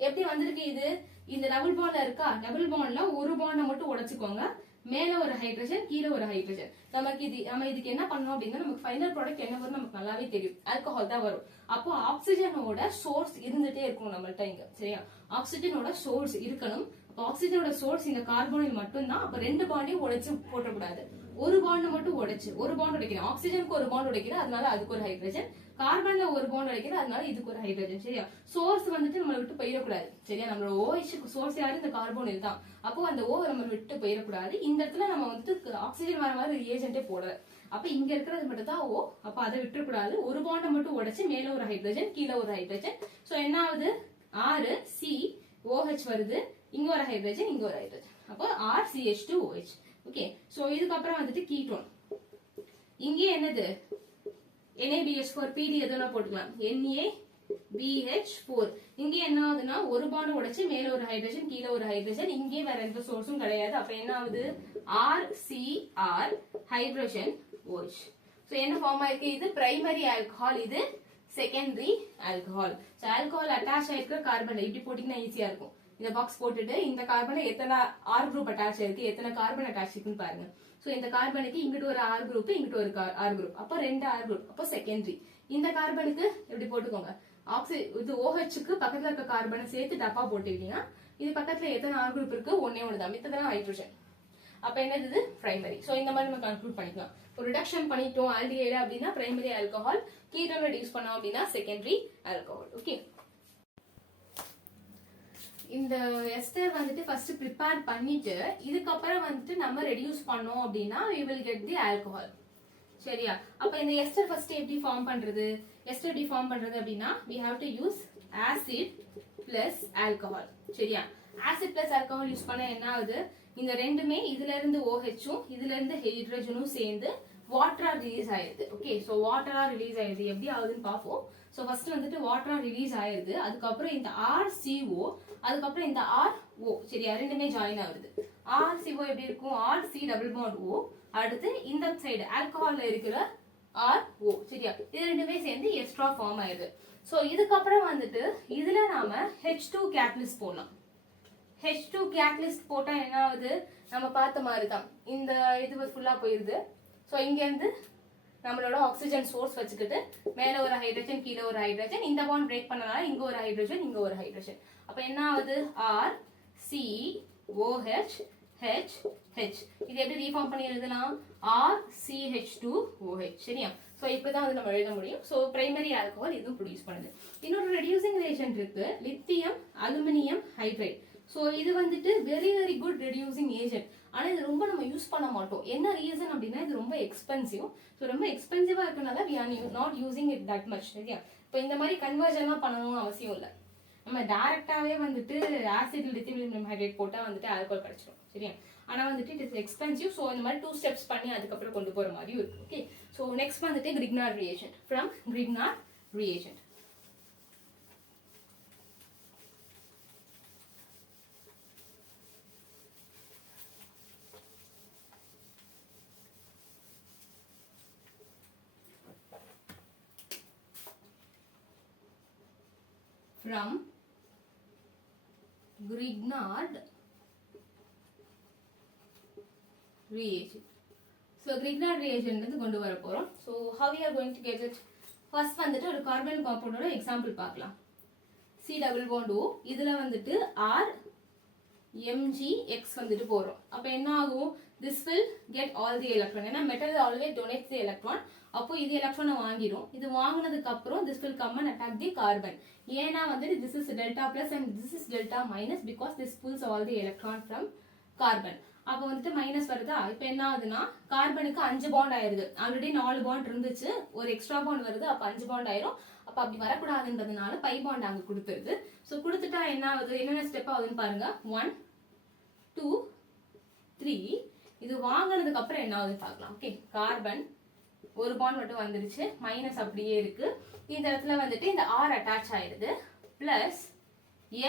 எப்படி வந்திருக்கு? இது இந்த டபுள் பாண்ட்ல இருக்கா? டபுள் பாண்ட்ல ஒரு பாண்ட மட்டும் உடைச்சுக்கோங்க. மேல ஒரு ஹைட்ரஜன், கீழே ஒரு ஹைட்ரஜன். நம்ம இதுக்கு என்ன பண்ணோம் அப்படின்னா நமக்கு ஃபைனல் ப்ராடக்ட் என்ன வரும் நமக்கு நல்லாவே தெரியும். ஆல்கஹால் தான் வரும். அப்போ ஆக்சிஜனோட சோர்ஸ் இருந்துட்டே இருக்கும் நம்மள்ட்ட இங்க. சரியா? ஆக்சிஜனோட சோர்ஸ் இருக்கணும். அப்போ ஆக்சிஜனோட சோர்ஸ் இந்த கார்போனில் மட்டும்தான். அப்ப ரெண்டு பாண்டையும் உடைச்சு போட்டக்கூடாது. ஒரு பாண்ட் மட்டும் உடைச்சு ஒரு பாண்ட் உடைக்கிறேன். ஆக்சிஜனுக்கு ஒரு பாண்ட் உடைக்கிறேன், அதனால அதுக்கு ஒரு ஹைட்ரஜன். கார்பன்ல ஒரு பாண்ட் உடைக்கிறேன், அதனால இதுக்கு ஒரு ஹைட்ரஜன். சரியா? சோர்ஸ் வந்துட்டு நம்மளை விட்டு போயிடக்கூடாது. சரியா? நம்மளோட OH சோர்ஸ் யாரு? இந்த கார்போனில் தான். அப்போ அந்த O நம்ம விட்டு போயிடக்கூடாது. இந்த இடத்துல நம்ம வந்துட்டு ஆக்சிஜன் வர மாதிரி ரியேஜென்ட்டே போடல. அப்ப இங்க இருக்கிறது மட்டும் தான் O. அப்ப அதை விட்டுறக்கூடாது. ஒரு பாண்டை மட்டும் உடைச்சு மேல ஒரு ஹைட்ரஜன், கீழே ஒரு ஹைட்ரஜன். சோ என்ன ஆகுது? RCOH வருது. இங்க ஒரு ஹைட்ரஜன், இங்க ஒரு ஹைட்ரஜன். அப்போ RCH2OH. ஓகே, சோ இதுக்கப்புறம் வந்துட்டு கீட்டோன். இங்கே என்னது NaBH4 PD எதுனா போட்டுக்கலாம் NaBH4. இங்க என்ன ஆகுதுன்னா ஒரு பாண்ட் உடைச்சு மேல ஒரு ஹைட்ரஜன் கீழே ஒரு ஹைட்ரஜன், இங்கே வேற எந்த சோர்ஸும் கிடையாது. அப்ப என்ன ஆகுது RCR ஹைட்ரஜன் OH. சோ என்ன ஃபார்ம் ஆயிருக்கு, இது பிரைமரி ஆல்கஹால், இது secondary alcohol. So alcohol attach ஆயிருக்கிற கார்பன் இப்படி போட்டீங்கன்னா ஈஸியா இருக்கும். இந்த பாக்ஸ் போட்டுட்டு இந்த கார்பன்ல எத்தனை ஆர் குரூப் அட்டாச் ஆயிருக்கு, எத்தனை கார்பன் அட்டாச் இருக்குன்னு பாருங்க. சோ இந்த கார்பனுக்கு இங்கிட்டு ஒரு ஆர் குரூப், இங்கிட்டு ஒரு ஆர் குரூப், அப்ப 2 ஆர் குரூப், அப்ப செகண்டரி. இந்த கார்பனுக்கு எப்படி போட்டுக்கோங்க, இது OH-க்கு பக்கத்துல இருக்க கார்பனை சேர்த்து டப்பா போட்டுக்கிட்டீங்கன்னா இது பக்கத்துல எத்தனை ஆர் குரூப் இருக்கு, ஒன்னே ஒண்ணுதான், மித்ததெல்லாம் ஹைட்ரஜன். அப்ப என்னது பிரைமரி. சோ இந்த மாதிரி நம்ம கன்க்ளூட் பண்ணிக்கலாம். ஒரு ரிடக்ஷன் பண்ணிட்டோம் ஆல்டிஹைட் அப்படின்னா பிரைமரி ஆல்கஹால், கீட்டோன் ரெடியூஸ் பண்ணோம் அப்படின்னா செகண்டரி ஆல்கஹால். ஓகே, இந்த எஸ்டர் வந்துட்டு ஃபர்ஸ்ட் ப்ரிப்பேர் பண்ணிட்டு இதுக்கப்புறம் வந்துட்டு நம்ம ரெடியூஸ் பண்ணோம் அப்படின்னா we will get the alcohol. சரியா? அப்ப இந்த எஸ்டர் ஃபர்ஸ்ட் எப்படி ஃபார்ம் பண்றது, எஸ்டர் எப்படி ஃபார்ம் பண்றது அப்படின்னா we have to use acid plus alcohol. சரியா? acid plus alcohol யூஸ் பண்ணா என்ன ஆகுது, இந்த ரெண்டுமே இதுல இருந்து OH-உம் இதுல இருந்து ஹைட்ரஜனும் சேர்ந்து வாட்டரா ரிலீஸ் ஆயிருது. ஓகே, சோ வாட்டரா ரிலீஸ் ஆயிருது, எப்படி ஆகுதுன்னு பாப்போம். சோ ஃபர்ஸ்ட் வந்துட்டு வாட்டரா ரிலீஸ் ஆயிருது, அதுக்கப்புறம் இந்த RCO, அதுக்கப்புறம் இந்த RO. சரியா? ரெண்டுமே ஜாயின் ஆகுது. RCO எப்படி இருக்கும், RC டபுள் பாண்ட் O, அடுத்து இந்த சைடு ஆல்கஹால்ல இருக்கிற RO. சரியா? இது ரெண்டுமே சேர்ந்து எஸ்ட்ரா ஃபார்ம் ஆயிருது. சோ இதுக்கப்புறம் வந்துட்டு இதுல நாம H2 கேட்டலிஸ்ட் போடலாம். H2 கேட்டலிஸ்ட் போட்டா என்ன ஆகுது, நம்ம பார்த்த மாதிரி தான் இந்த இது ஃபுல்லா போயிருது. சோ இங்க இருந்து நம்மளோட ஆக்சிஜன் சோர்ஸ் வச்சுக்கிட்டு மேல ஒரு ஹைட்ரஜன் கீழே ஒரு ஹைட்ரஜன், இந்த பாண்ட் பிரேக் பண்ணனால இங்க ஒரு ஹைட்ரஜன் இங்க ஒரு ஹைட்ரஜன். அப்ப என்ன ஆகுது RCOH H H. இது எப்படி ரீஃபார்ம் பண்ணி எழுதலாம், RCH2OH. சரியா? சோ இப்படிதான் வந்து நம்ம எழுத முடியும். சோ பிரைமரி ஆல்கஹால் இதுவும் ப்ரொடியூஸ் பண்ணுது. இன்னொரு ரெடியூசிங் ரியேஜென்ட் இருக்கு, லித்தியம் அலுமினியம் ஹைட்ரைட். சோ இது வந்துட்டு very very good reducing agent. ஆனா இது ரொம்ப நம்ம யூஸ் பண்ண மாட்டோம். என்ன ரீசன் அப்படின்னா இது ரொம்ப எக்ஸ்பென்சிவ். ஸோ ரொம்ப எக்ஸ்பென்சிவா இருக்கனால we are not using it that much. சரியா? இப்போ இந்த மாதிரி கன்வர்ஜன்லாம் பண்ணணும்னு அவசியம் இல்லை. நம்ம டைரக்டாவே வந்துட்டு ஆசிட் லித்தியம் அலுமினியம் ஹைட்ரைட் போட்டா வந்துட்டு ஆல்கஹால் கிடைச்சிடும். சரியா? ஆனா வந்துட்டு இட் இஸ் எக்ஸ்பென்சிவ். ஸோ இந்த மாதிரி 2 ஸ்டெப்ஸ் பண்ணி அதுக்கப்புறம் கொண்டு போற மாதிரியும் இருக்கு. ஓகே, ஸோ நெக்ஸ்ட் வந்துட்டு Grignard reagent. From Grignard reagent from Grignard reagent. So Grignard reagent வந்து கொண்டு வர போறோம். So how we are going to get it? First வந்துட்டு ஒரு கார்பன் காம்பவுண்டோட எக்ஸாம்பிள் பார்க்கலாம். C double bond O, இதுல வந்துட்டு R MgX வந்துட்டு போறோம். அப்ப என்ன ஆகும், this will get all the electron. ஏன்னா metal always donates the electron. அப்போ இது எலக்ட்ரானை வாங்கிடும். இது வாங்குனதுக்கு அப்புறம் this will come and attack the carbon. ஏன்னா வந்துட்டு this is delta plus and this is delta minus because this pulls all the electron from carbon. அப்போ வந்துட்டு மைனஸ் வருதா, இப்போ என்ன ஆகுதுன்னா கார்பனுக்கு 5 பாண்ட் ஆயிருது. ஆல்ரெடி 4 பாண்ட் இருந்துச்சு, ஒரு எக்ஸ்ட்ரா பாண்ட் வருது, அப்போ 5 பாண்ட் ஆயிரும். அப்போ அப்படி வரக்கூடாதுன்றதுனால பை பாண்ட் அங்கே கொடுத்துருது. ஸோ கொடுத்துட்டா என்ன ஆகுது, என்னென்ன ஸ்டெப் ஆகுதுன்னு பாருங்க. 1 2 3. இது வாங்கினதுக்கு அப்புறம் என்ன ஆகுதுன்னு பார்க்கலாம். ஓகே, கார்பன் ஒரு பாண்ட் மட்டும் வந்துருச்சு, மைனஸ் அப்படியே இருக்கு. இந்த இடத்துல வந்துட்டு இந்த R அட்டாச் ஆயிருது, பிளஸ்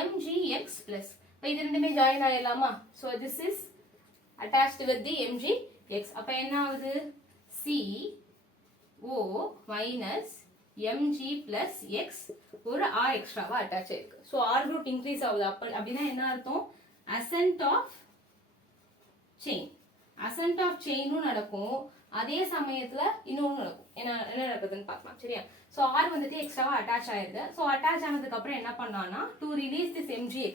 MgX பிளஸ். இப்போ இது ரெண்டுமே ஜாயின் ஆயிடலாமா. So this is attached with the MgX. அப்ப என்ன ஆகுது, CO minus Mg plus X ஒரு R எக்ஸ்ட்ராவா அட்டாச் ஆயிருக்கு. ஸோ R குரூப் இன்க்ரீஸ் ஆகுது. அப்படின்னா என்ன அர்த்தம், ascent of chain. ascent of chain நடக்கும், அதே சமயத்துல இன்னொன்னு நடக்கும். என்ன நடக்குதுன்னு பார்க்கலாம். சரியா? ஸோ R வந்துட்டு எக்ஸ்ட்ராவா அட்டாச் ஆயிருது. ஸோ அட்டாச் ஆனதுக்கு அப்புறம் என்ன பண்ணலாம்னா to release this MgX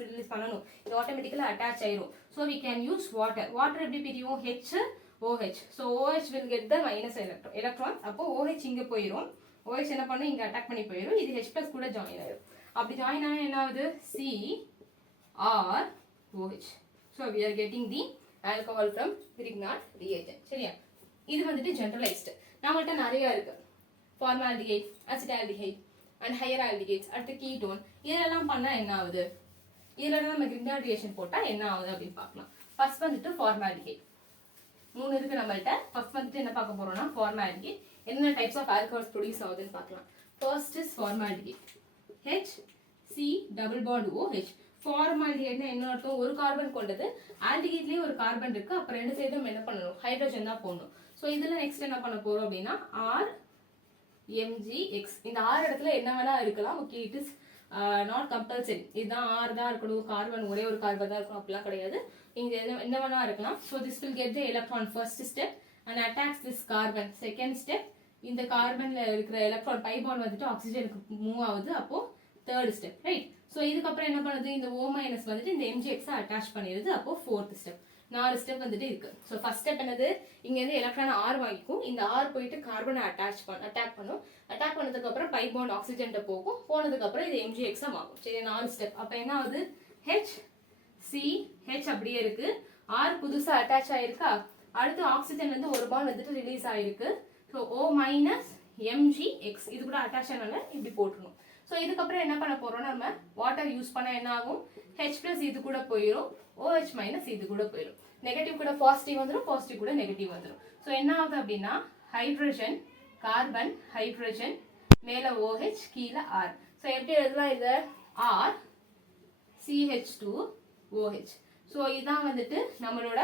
release பண்ணணும். இது ஆட்டோமேட்டிக்கலா அட்டாச் ஆயிரும். So we can use water. Water எப்படி பிரியும், HOH. So OH will get the minus electron. அப்போ OH இங்க போயிடும். OH என்ன பண்ணும், இங்க அட்டாக் பண்ணி போயிடும். இது H+ கூட ஜாயின் ஆயிரும். அப்படி ஜாயின் ஆனா என்ன ஆகுது, CrOH. So we are getting the alcohol from Grignard reagent. சரியா? இது வந்துட்டு ஜெனரலைஸ்டு. நம்மள்ட்ட நிறைய இருக்கு, formaldehyde, acetaldehyde and higher aldehydes, அடுத்து கீட்டோன். இதெல்லாம் பண்ணா என்ன ஆகுது, இதுல நம்ம கிரிக்னார்ட் ரியேஷன் போட்டா என்ன ஆகுது அப்படின்னு பார்க்கலாம். ஃபர்ஸ்ட் வந்துட்டு ஃபார்மால்டிஹைட். 3 இருக்கு நம்மள்ட்ட. ஃபர்ஸ்ட் வந்துட்டு என்ன பார்க்க போறோம்னா ஃபார்மாலிட்டி. என்ன டைப்ஸ் ஆஃப் ஆல்கஹால்ஸ் ப்ரொடியூஸ் ஆகுதுன்னு பார்க்கலாம். First is formality. H C double bond OH. ஃபார்மாலிட்டினா என்ன அர்த்தம்? ஒரு கார்பன் கொண்டது. ஆல்டிஹைட்லயே ஒரு கார்பன் இருக்கு. அப்புறம் ரெண்டு சைடும் என்ன பண்ணணும்? ஹைட்ரஜன் தான் போடணும். ஸோ இதுல நெக்ஸ்ட் என்ன பண்ண போறோம் அப்படின்னா R MgX. இந்த R இடத்துல என்ன வேணா இருக்கலாம். Okay, it is not compulsory. இதுதான் R தான் இருக்கணும், கார்பன் ஒரே ஒரு கார்பன் தான் இருக்கணும் அப்படிலாம் கிடையாது. இங்க என்ன வேணா இருக்கலாம். So this will get the electron first step and attacks this carbon. Second step, இந்த கார்பன்ல இருக்கிற எலக்ட்ரான் பை பாண்ட் வந்துட்டு ஆக்சிஜனுக்கு மூவ் ஆகுது. அப்போ தேர்ட் ஸ்டெப், ரைட்? ஸோ இதுக்கப்புறம் என்ன பண்ணுது? இந்த O- வந்துட்டு இந்த MgX அட்டாச் பண்ணிடுது. அப்போ ஃபோர்த் ஸ்டெப். 4 ஸ்டெப் வந்துட்டு இருக்கு. ஸோ ஃபர்ஸ்ட் ஸ்டெப் என்னது? இங்க இருந்து எலக்ட்ரான் R வாங்கிக்கும். இந்த R போயிட்டு கார்பனை அட்டாக் பண்ணும். அட்டாக் பண்ணதுக்கு அப்புறம் பை பாண்ட் ஆக்சிஜன் போகும். போனதுக்கு அப்புறம் இது MgX ஆகும். சரி, 4 ஸ்டெப். அப்ப என்ன ஆகுது? H C H அப்படியே இருக்கு. R புதுசா அட்டாச் ஆயிருக்கா. அடுத்து ஆக்சிஜன் வந்து ஒரு பாண்ட் வந்துட்டு ரிலீஸ் ஆயிருக்கு. ஸோ O- MgX இது கூட அட்டாச் ஆனால இப்படி போட்டுருணும். ஸோ இதுக்கப்புறம் என்ன பண்ண போறோம்னா நம்ம வாட்டர் யூஸ் பண்ண என்ன ஆகும்? H+ இது கூட போயிடும், OH- இது கூட போயிடும். நெகட்டிவ் கூட பாசிட்டிவ் வந்துடும், பாசிட்டிவ் கூட நெகட்டிவ் வந்துடும். ஸோ என்ன ஆகுது அப்படின்னா ஹைட்ரஜன் கார்பன் ஹைட்ரஜன் மேல OH கீழே R. ஸோ எப்படி எழுதலாம் இதை? R CH2OH. ஸோ இதான் வந்துட்டு நம்மளோட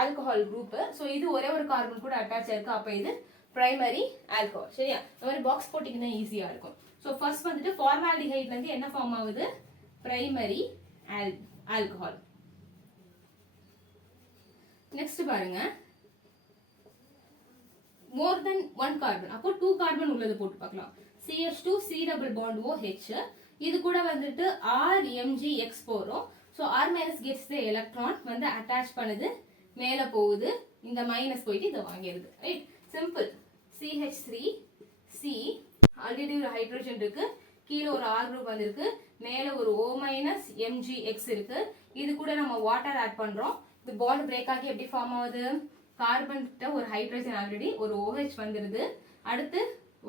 ஆல்கஹால் குரூப். ஸோ இது ஒரே ஒரு கார்பன் கூட அட்டாச் இருக்கு. அப்போ இது பிரைமரி ஆல்கஹால். சரியா? இந்த மாதிரி பாக்ஸ் போட்டிங்கன்னா ஈஸியா இருக்கும். ஸோ ஃபர்ஸ்ட் வந்துட்டு ஃபார்மால்டிஹைட்ல இருந்து என்ன ஃபார்ம் ஆகுது? Primary alcohol. நெக்ஸ்ட் பாருங்க, மோர் தென் 1 கார்பன். அப்போ 2 கார்பன் உள்ளது போட்டு பார்க்கலாம். CH2 C double bond OH. இது கூட வந்துட்டு R MgX போறோம். So R- gets the electron வந்து அட்டாச் பண்ணுது, மேல போகுது, இந்த மைனஸ் போயிட்டு இதை வாங்கிடுது. Right? Simple. CH3 C already ஒரு ஹைட்ரஜன் இருக்கு, கீழே ஒரு R குரூப் வந்திருக்கு, மேல ஒரு O- MgX இருக்கு. இது கூட நம்ம வாட்டர் ஆட் பண்றோம். இது பாண்ட் பிரேக் ஆகி எப்படி ஃபார்ம் ஆகுது? கார்பன் கிட்ட ஒரு ஹைட்ரஜன் ஆல்ரெடி, ஒரு OH வந்துருது, அடுத்து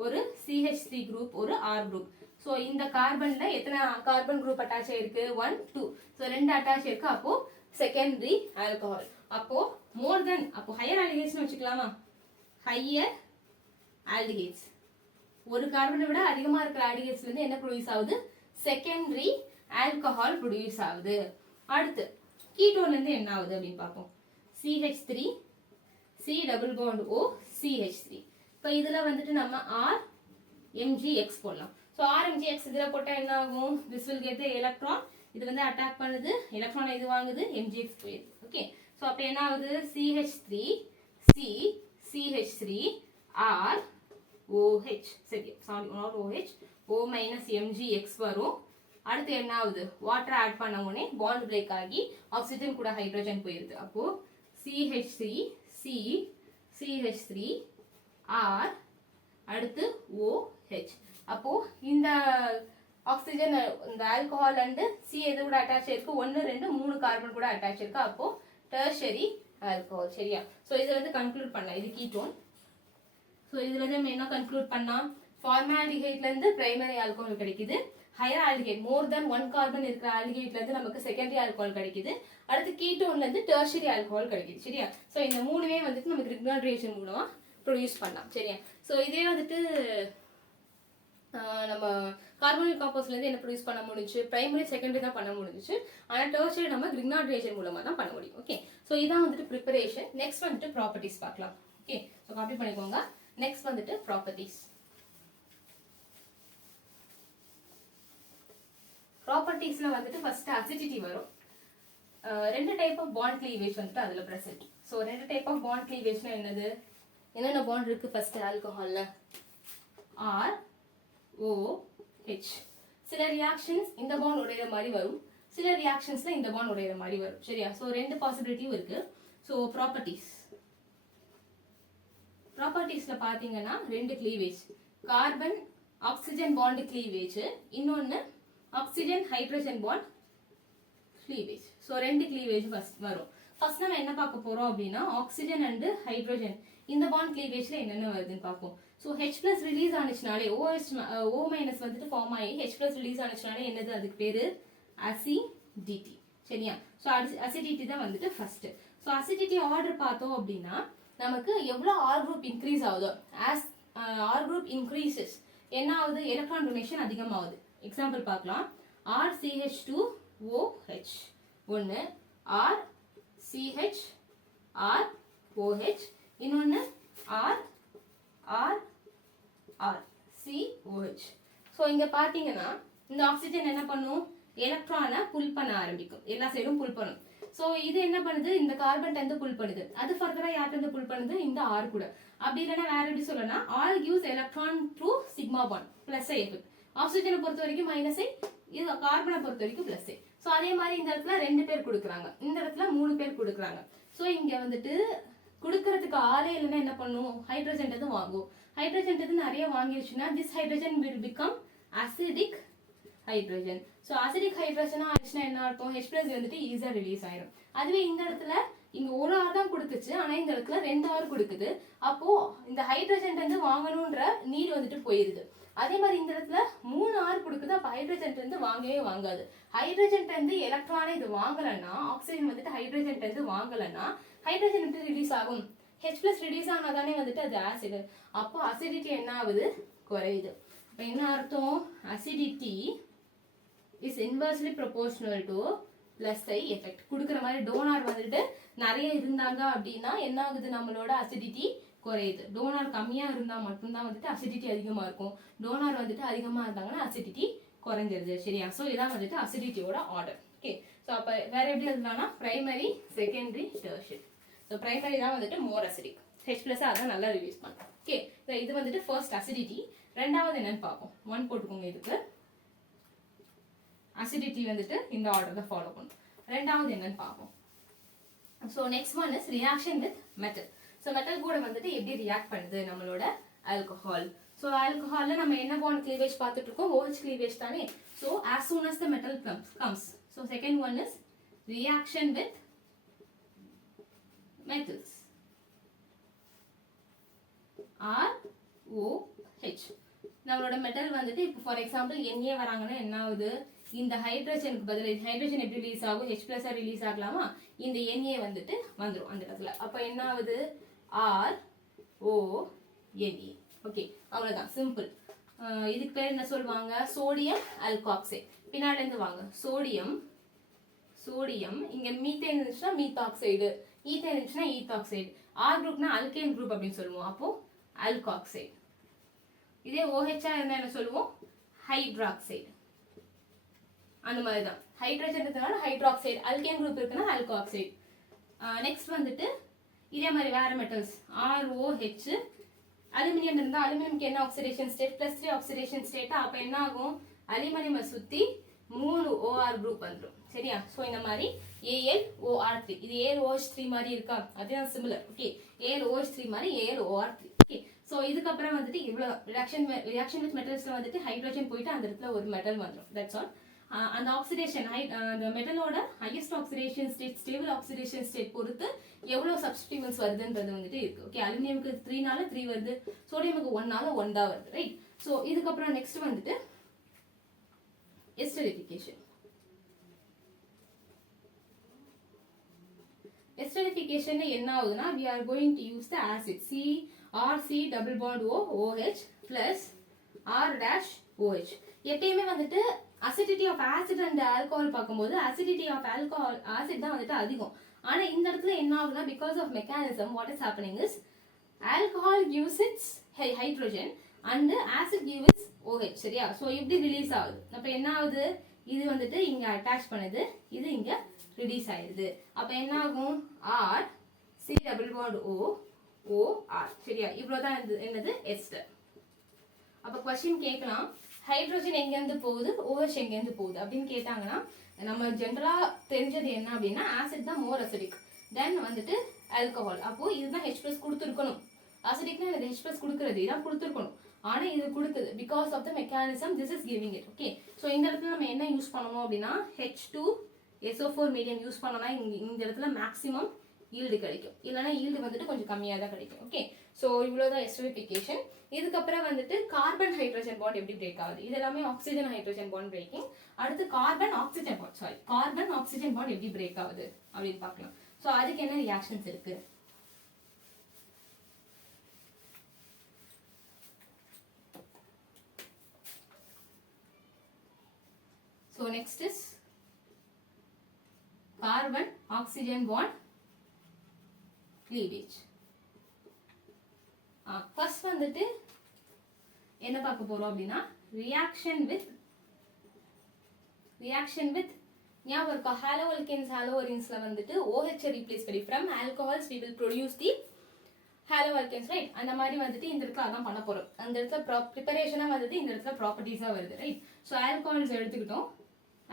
ஒரு CH3 குரூப், ஒரு R குரூப். ஸோ இந்த கார்பன்ல எத்தனை கார்பன் குரூப் அட்டாச் ஆயிருக்கு? 1 2. ஸோ 2 அட்டாச் இருக்கு. அப்போ செகண்டரி ஆல்கஹால். அப்போ மோர் தென், அப்போ ஹையர் ஆல்டிஹைட்ஸ் வச்சுக்கலாமா? Higher aldehydes. ஒரு கார்பனை விட அதிகமா இருக்கிற ஆல்டிஹைட்ஸ்ல இருந்து என்ன ப்ரொடியூஸ் ஆகுது? செகண்டரி ஆல்கஹால் ப்ரொடியூஸ் ஆகுது. அடுத்து கீட்டோன்ல இருந்து என்ன ஆகுது அப்படின்னு பார்ப்போம். CH3 C double bond O CH3. இப்போ இதுல வந்துட்டு நம்ம R MgX போடலாம். ஸோ R MgX இதுல போட்டா என்ன ஆகும்? This will get the electron. இது வந்து அட்டாக் பண்ணுது, எலக்ட்ரான் இது வாங்குது, MgX போயிடுது. ஓகே, ஸோ அப்போ என்ன ஆகுது? CH3 C CH3 R OH. சரி, sorry, not OH, O- MgX வரும். அடுத்து என்ன ஆகுது? வாட்டர் ஆட் பண்ண உடனே பாண்ட் பிரேக் ஆகி ஆக்சிஜன் கூட ஹைட்ரஜன் போயிருது. அப்போ CH3 C CH3 R அடுத்து OH. அப்போ இந்த ஆக்சிஜன், இந்த ஆல்கஹால் அண்ட் C எது கூட அட்டாச் இருக்கு? 1 2 3 கார்பன் கூட அட்டாச் இருக்கு. அப்போ டெர்ஷரி ஆல்கஹால். சரியா? ஸோ இதை வந்து கன்க்ளூட் பண்ணலாம். இது கீட்டோன். ஸோ இதுல நம்ம என்ன கன்க்ளூட் பண்ணா? ஃபார்மால்டிஹைட்ல இருந்து பிரைமரி ஆல்கஹால் கிடைக்குது. ஹையர் ஆல்டிஹைட், மோர் தென் 1 கார்பன் இருக்கிற ஆல்டிஹைட்ல இருந்து நமக்கு செகண்டரி ஆல்கஹால் கிடைக்குது. அடுத்து கீட்டோன்ல இருந்து டெர்ஷரி ஆல்கஹால் கிடைக்குது. சரியா? ஸோ இந்த மூணுமே வந்துட்டு நமக்கு ரிக்னால்ட் ரியாக்ஷன் மூலமா ப்ரொடியூஸ் பண்ணலாம். சரியா? ஸோ இதே வந்துட்டு நம்ம கார்பனிக் காம்பவுண்ட்ஸ்ல இருந்து என்ன ப்ரொடியூஸ் பண்ண முடிஞ்சு? பிரைமரி செகண்டரி தான் பண்ண முடிஞ்சிச்சு. ஆனா டெர்ஷரி நம்ம கிரிக்னால்ட் ரியாக்ஷன் மூலமா தான் பண்ண முடியும். ஓகே, ஸோ இதான் வந்துட்டு ப்ரிப்பரேஷன். நெக்ஸ்ட் வந்துட்டு ப்ராப்பர்ட்டிஸ் பார்க்கலாம். ஓகே, ஸோ காப்பி பண்ணிக்கோங்க. நெக்ஸ்ட் வந்துட்டு ப்ராப்பர்ட்டிஸ். ப்ராப்பர்ட்டிஸ்ல வந்துட்டு ஃபர்ஸ்ட் அசிடிட்டி வரும். ரெண்டு டைப் ஆஃப் பாண்ட் கிளீவேஜ் வந்துட்டு அதுல பிரசன்ட். ஸோ ரெண்டு டைப் ஆஃப் பாண்ட் கிளீவேஜ்னா என்னது? என்னென்ன பாண்ட் இருக்கு? ஃபர்ஸ்ட் ஆல்கஹால்ல R O H. சில ரியாக்ஷன்ஸ் இந்த பாண்ட் உடையிற மாதிரி வரும், சில ரியாக்ஷன்ஸ்ல இந்த பாண்ட் உடையிற மாதிரி வரும். சரியா? ஸோ ரெண்டு பாசிபிலிட்டியும் இருக்கு. ஸோ ப்ராப்பர்ட்டிஸ்ல பாத்தீங்கன்னா ரெண்டு cleavage, carbon oxygen bond cleavage, இன்னொன்னு oxygen hydrogen bond cleavage. So ரெண்டு கிளீவேஜ் ஃபர்ஸ்ட் வரும். ஃபர்ஸ்ட் நம்ம என்ன பார்க்க போறோம் அப்படின்னா ஆக்சிஜன் அண்ட் ஹைட்ரஜன் இந்த பாண்ட் கிளீவேஜ்ல என்னென்ன வருதுன்னு பார்ப்போம். ஸோ H+ ரிலீஸ் ஆனிச்சுனாலே O- வந்துட்டு ஃபார்ம் ஆகி H+ ரிலீஸ் ஆனிச்சுனாலே என்னது? அதுக்கு பேரு அசிடிட்டி. சரியா? ஸோ அசிடிட்டி தான் வந்துட்டு first. So so acidity order பார்த்தோம் அப்படின்னா நமக்கு எவ்வளோ ஆர் குரூப் இன்க்ரீஸ் ஆகுதோ ஆஸ் ஆர் குரூப் இன்க்ரீசஸ் என்ன ஆகுது, எலக்ட்ரான் டொனேஷன் அதிகமாகுது. எக்ஸாம்பிள் பார்க்கலாம். RCH2OH ஒன்று, RCHROH இன்னொன்று RCOH. ஸோ இங்க பார்த்தீங்கன்னா இந்த ஆக்சிஜன் என்ன பண்ணும், எலக்ட்ரானை புல் பண்ண ஆரம்பிக்கும், எல்லா சைடும் புல் பண்ணும். ஸோ இது என்ன பண்ணுது, இந்த கார்பன் வந்து புல் பண்ணுது, அது ஃபர்தரா யார்ட்டு புல் பண்ணுது, இந்த ஆர் கூட. அப்படி இல்லைன்னா வேற எப்படி சொல்லலாம், all gives electron through sigma bond plus effect. ஆக்சிஜனை பொறுத்த வரைக்கும் மைனஸ் இது கார்பனை பொறுத்த வரைக்கும் பிளஸ். ஸோ அதே மாதிரி இந்த இடத்துல 2 பேர் கொடுக்குறாங்க, இந்த இடத்துல 3 பேர் கொடுக்குறாங்க. ஸோ இங்க வந்துட்டு கொடுக்கறதுக்கு ஆளே இல்லைன்னா என்ன பண்ணும், ஹைட்ரஜன் எது வாங்கும். ஹைட்ரஜன் எது நிறைய வாங்கிடுச்சுன்னா this hydrogen will become acidic hydrogen. So acidic ஹைட்ரஜனா ஆயிடுச்சுன்னா என்ன அர்த்தம், H+ வந்துட்டு ஈஸியா ரிலீஸ் ஆயிடும். அதுவே இந்த இடத்துல இங்க ஒரு ஆர் தான் கொடுத்துச்சு, ஆனா இந்த இடத்துல 2 ஆர் கொடுக்குது. அப்போ இந்த ஹைட்ரஜன் வந்து வாங்கணும்ன்ற நீர் வந்துட்டு போயிருது. அதே மாதிரி இந்த இடத்துல 3 ஆர் கொடுக்குது, அப்ப ஹைட்ரஜன் வந்து வாங்கவே வாங்காது. ஹைட்ரஜன் வந்து எலக்ட்ரானை இது வாங்கலன்னா, ஆக்சிஜன் வந்துட்டு ஹைட்ரஜன் வந்து வாங்கலன்னா ஹைட்ரஜன் வந்து ரிலீஸ் ஆகும். H+ ரிலீஸ் ஆனாதானே வந்துட்டு அது ஆசிட். அப்போ அசிடிட்டி என்ன ஆகுது, குறையுது. அப்ப என்ன அர்த்தம், acidity is inversely proportional to plus I effect. கொடுக்குற மாதிரி டோனார் வந்துட்டு நிறைய இருந்தாங்க அப்படின்னா என்ன ஆகுது, நம்மளோட அசிடிட்டி குறையுது. டோனார் கம்மியா இருந்தா மட்டும்தான் வந்துட்டு அசிடிட்டி அதிகமா இருக்கும். டோனார் வந்துட்டு அதிகமா இருந்தாங்கன்னா அசிடிட்டி குறைஞ்சிருது. சரியா? ஸோ இதான் வந்துட்டு அசிடிட்டியோட ஆர்டர். ஓகே, ஸோ அப்போ வேற எப்படி எழுதலாம்னா primary, secondary, tertiary. So primary தான் வந்துட்டு மோர் அசிடிக், H+ அதான் நல்லா ரிலீஸ் பண்ணும். ஓகே, இது வந்துட்டு ஃபர்ஸ்ட் அசிடிட்டி. ரெண்டாவது என்னன்னு பார்ப்போம். 1 போட்டுக்கோங்க இதுக்கு. அசிடிட்டி வந்துட்டு இந்த ஆர்டர் தான் ஃபாலோ பண்ணும். ரெண்டாவது என்னன்னு பார்ப்போம். So next one is reaction with metal. So metal கூட வந்துட்டு எப்படி ரியாக்ட் பண்ணுது நம்மளோட ஆல்கஹால். ஸோ ஆல்கஹால்ல நம்ம என்ன பாண்ட் கிளீவேஜ் பார்த்துட்டு இருக்கோம், OH கிளீவேஜ் தானே. So as soon as the metal comes. So second one is reaction with metals. ROH. நம்மளோட மெட்டல் வந்துட்டு இப்போ ஃபார் எக்ஸாம்பிள் Na வராங்கன்னா என்ன ஆகுது, இந்த ஹைட்ரஜனுக்கு பதில் ஹைட்ரஜன் எப்படி ரிலீஸ் ஆகும், H+ ரிலீஸ் ஆகலாமா, இந்த Na வந்துட்டு வந்துடும் அந்த இடத்துல. அப்ப என்ன ஆகுது, RONA. ஓகே, அவ்வளவுதான், சிம்பிள். இதுக்கு பேர் என்ன சொல்லுவாங்க, சோடியம் ஆல்காக்சைடு. பின்னாடி இருந்து வாங்க, சோடியம் இங்க மீத்தேன் இருந்துச்சுன்னா மீத்தாக்சைடு, ஈத்தேன் இருந்துச்சுன்னா ஈத்தாக்சைடு. ஆர் குரூப்னா அல்கேன் குரூப் அப்படின்னு சொல்லுவோம், அப்போ ஆல்காக்சைடு. இதே OH இருந்தா என்ன சொல்லுவோம், ஹைட்ராக்சைடு. அந்த மாதிரி தான், ஹைட்ரஜன் இருக்கிறதுனால ஹைட்ராக்சைடு, அல்கேன் குரூப் இருக்குன்னா ஆல்காக்சைடு. நெக்ஸ்ட் வந்துட்டு இதே மாதிரி வேற மெட்டல்ஸ் ROH. அலுமினியம் இருந்தா அலுமினியம்க்கு என்ன ஆக்சிடேஷன் ஸ்டேட், +3 ஆக்சிடேஷன் ஸ்டேட். அப்ப என்ன ஆகும், அலுமினியமை சுத்தி 3 OR குரூப் வந்துடும். சரியா? ஸோ இந்த மாதிரி AlOR3. இது AlOH3 மாதிரி இருக்கா, அதுதான் சிமிலர். ஓகே, AlOH3 மாதிரி AlOR3. ஓகே, ஸோ இதுக்கப்புறம் வந்துட்டு இவ்வளோ ரியாக்ஷன் வித் மெட்டல்ஸ்ல வந்துட்டு ஹைட்ரஜன் போயிட்டு அந்த இடத்துல ஒரு மெட்டல் வந்துடும். That's all. அந்த ஆக்சிடேஷன் அந்த மெட்டலோட highest oxidation state, stable oxidation state பொறுத்து எவ்வளவு சப்ஸ்டிட்யூயன்ட்ஸ் வருதுன்றது வந்துட்டு இருக்கு. ஓகே, அலுமினியமுக்கு 3 3 வருது, சோடியமுக்கு 1 1 தான் வருது. ரைட்? ஸோ இதுக்கப்புறம் நெக்ஸ்ட் வந்துட்டு எஸ்டரிஃபிகேஷன். எஸ்டரிஃபிகேஷன் என்ன ஆகுதுன்னா, we are going to use the acid CRC+OH plus R-OH. எப்பயுமே வந்துட்டு acidity of acid and alcohol பார்க்கும்போது அசிடிட்டி ஆஃப் ஆல்கஹால் ஆசிட் தான் வந்துட்டு அதிகம். ஆனா இந்த இடத்துல என்ன ஆகுதுன்னா, because of mechanism what is happening is alcohol gives its hydrogen and acid gives its OH. சரியா? ஸோ இப்படி ரிலீஸ் ஆகுது. அப்ப என்ன ஆகுது, இது வந்துட்டு இங்க அட்டாச் பண்ணுது, இது இங்க ரிலீஸ் ஆயிடுது. அப்ப என்ன ஆகும், RC+OOR. சரியா? இவ்வளவுதான் என்னது எஸ்டர். அப்ப கொஸ்டின் கேட்கலாம், ஹைட்ரஜன் எங்க இருந்து போகுது, OH எங்க இருந்து போகுது அப்படின்னு கேட்டாங்கன்னா, நம்ம ஜென்ரலா தெரிஞ்சது என்ன அப்படின்னா ஆசிட் தான் மோர் அசிடிக், தென் வந்துட்டு ஆல்கஹால். அப்போ இதுதான் H+ கொடுத்துருக்கணும். அசிடிக்னா இது H+ கொடுக்கறது இதான் கொடுத்துருக்கணும். ஆனா இது கொடுக்குது because of the mechanism this is giving it. Okay, so இந்த இடத்துல நம்ம என்ன யூஸ் பண்ணணும் அப்படின்னா H2SO4 மீடியம் யூஸ் பண்ணோம்னா இந்த இடத்துல மேக்ஸிமம் ஈல்டு கிடைக்கும், இல்லைன்னா ஈல்டு வந்துட்டு கொஞ்சம் கம்மியாக தான் கிடைக்கும். ஓகே, ஸோ இவ்வளோதான் எஸ்டரிஃபிகேஷன். இதுக்கப்புறம் வந்துட்டு கார்பன் ஹைட்ரஜன் பாண்ட் எப்படி பிரேக் ஆகுது, இது எல்லாமே ஆக்சிஜன் ஹைட்ரஜன் பாண்ட் பிரேக்கிங். அடுத்து கார்பன் ஆக்சிஜன் பாண்ட் எப்படி பிரேக் ஆகுது அப்படின்னு பார்க்கலாம். ஸோ அதுக்கு என்ன ரியாக்ஷன்ஸ் இருக்கு? So next is carbon oxygen bond cleavage. First வந்துட்டு என்ன பார்க்க போறோம் அப்படின்னா reaction with ஞாபகம் இருக்கா? ஹாலோவல்கேன்ஸ்ல வந்துட்டு OH ரீப்ளேஸ் பண்ணி from alcohols we will produce the haloalkanes, right? அந்த மாதிரி வந்துட்டு இந்த இடத்துல அதான் பண்ண போறோம். அந்த இடத்துல ப்ரிப்பரேஷனா வந்துட்டு இந்த இடத்துல ப்ராப்பர்ட்டிஸா வருது, ரைட்? ஸோ ஆல்கஹால்ஸ் எடுத்துக்கிட்டோம்.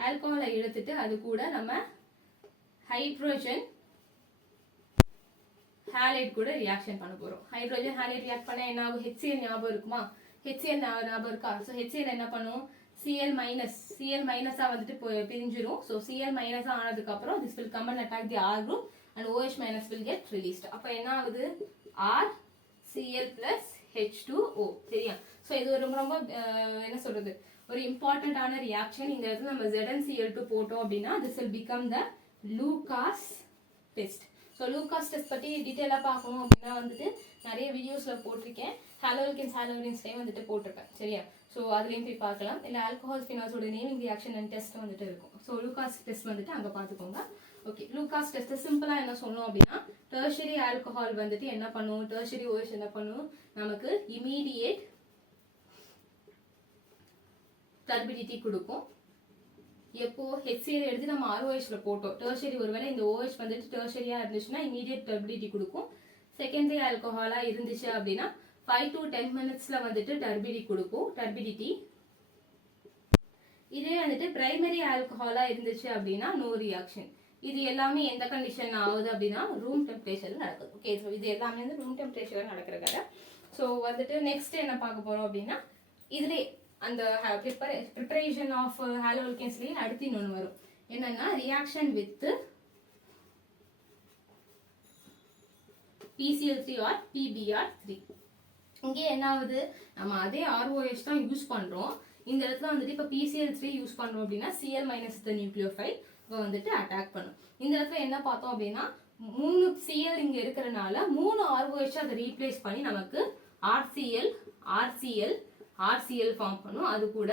ஆல்கஹாலை எடுத்துட்டு அது கூட நம்ம ஹைட்ரோஜன் ஹாலைட் கூட ரியாக்ஷன் பண்ண போறோம். ஹைட்ரோஜன் ஹாலைட் ரியாக்ட் பண்ணா என்ன ஆகும்? HCl ஞாபகம் இருக்குமா? HCl ஞாபகம் இருக்கா? ஸோ HCl என்ன பண்ணும்? Cl மைனஸா வந்துட்டு பிரிஞ்சிரும். ஸோ Cl மைனஸா ஆனதுக்கு அப்புறம் this will come and attack the R group and OH minus will get released. அப்ப என்ன ஆகுது? R Cl plus H2O. சரியா? ஸோ இது ரொம்ப என்ன சொல்றது, ஒரு இம்பார்ட்டன்டான ரியாக்ஷன். இந்த இடத்துல நம்ம ZnCl2 போட்டோம் அப்படின்னா this will become the Lucas test. So Lucas test பற்றி டீட்டெயிலாக பார்க்கணும் அப்படின்னா வந்துட்டு நிறைய வீடியோஸில் போட்டிருக்கேன். ஹாலோவல்கேன்ஸ்லேயும் வந்துட்டு போட்டிருப்பேன், சரியா? ஸோ அதுலேயும் போய் பார்க்கலாம். இல்லை ஆல்கஹால் ஃபினால்ஸோட நேமிங் ரியாக்ஷன் அண்ட் டெஸ்ட் வந்துட்டு இருக்கும். ஸோ லூகாஸ் டெஸ்ட் வந்துட்டு அங்கே பார்த்துக்கோங்க. ஓகே, லூகாஸ் டெஸ்ட் சிம்பிளாக என்ன சொன்னோம் அப்படின்னா டெர்ஷரி ஆல்கஹால் வந்துட்டு என்ன பண்ணும், டெர்ஷரி OH என்ன பண்ணும், நமக்கு இமீடியேட் டர்பிடிட்டி கொடுக்கும். எப்போ HCl எடுத்து நம்ம ROHல போட்டோம், டெர்ஷரி ஒருவேளை இந்த OH வந்துட்டு டெர்ஷரியா இருந்துச்சுன்னா இமீடியட் டர்பிடிட்டி கொடுக்கும். செகண்டரி ஆல்கஹாலா இருந்துச்சு அப்படின்னா 5 to 10 minutesல வந்துட்டு டர்பிடிட்டி. இதே வந்துட்டு பிரைமரி ஆல்கஹாலா இருந்துச்சு அப்படின்னா நோ ரியாக்ஷன். இது எல்லாமே எந்த கண்டிஷன்ல ஆகுது அப்படின்னா ரூம் டெம்பரேச்சர்ல நடக்குது. ஓகே, ஸோ இது எல்லாமே வந்து ரூம் டெம்பரேச்சர்ல நடக்கிற கதை. ஸோ வந்துட்டு நெக்ஸ்ட் என்ன பார்க்க போறோம் அப்படின்னா இதுல அந்த ப்ரிப்பரேஷன் ஆஃப் ஹாலோவல்கேன்ஸ்லயே அடுத்து இன்னொன்று வரும். என்னன்னா reaction with PCl3 or PbR3. இங்கே என்ன ஆகுது, நம்ம அதே ROH தான் யூஸ் பண்றோம். இந்த இடத்துல வந்துட்டு இப்போ PCl3 யூஸ் பண்றோம் அப்படின்னா Cl minus the nucleophile வந்துட்டு அட்டாக் பண்ணும். இந்த இடத்துல என்ன பார்த்தோம் அப்படின்னா 3 Cl இங்க இருக்கிறனால 3 ROH அதை ரீப்ளேஸ் பண்ணி நமக்கு RCl ஃபார்ம் பண்ணும். அது கூட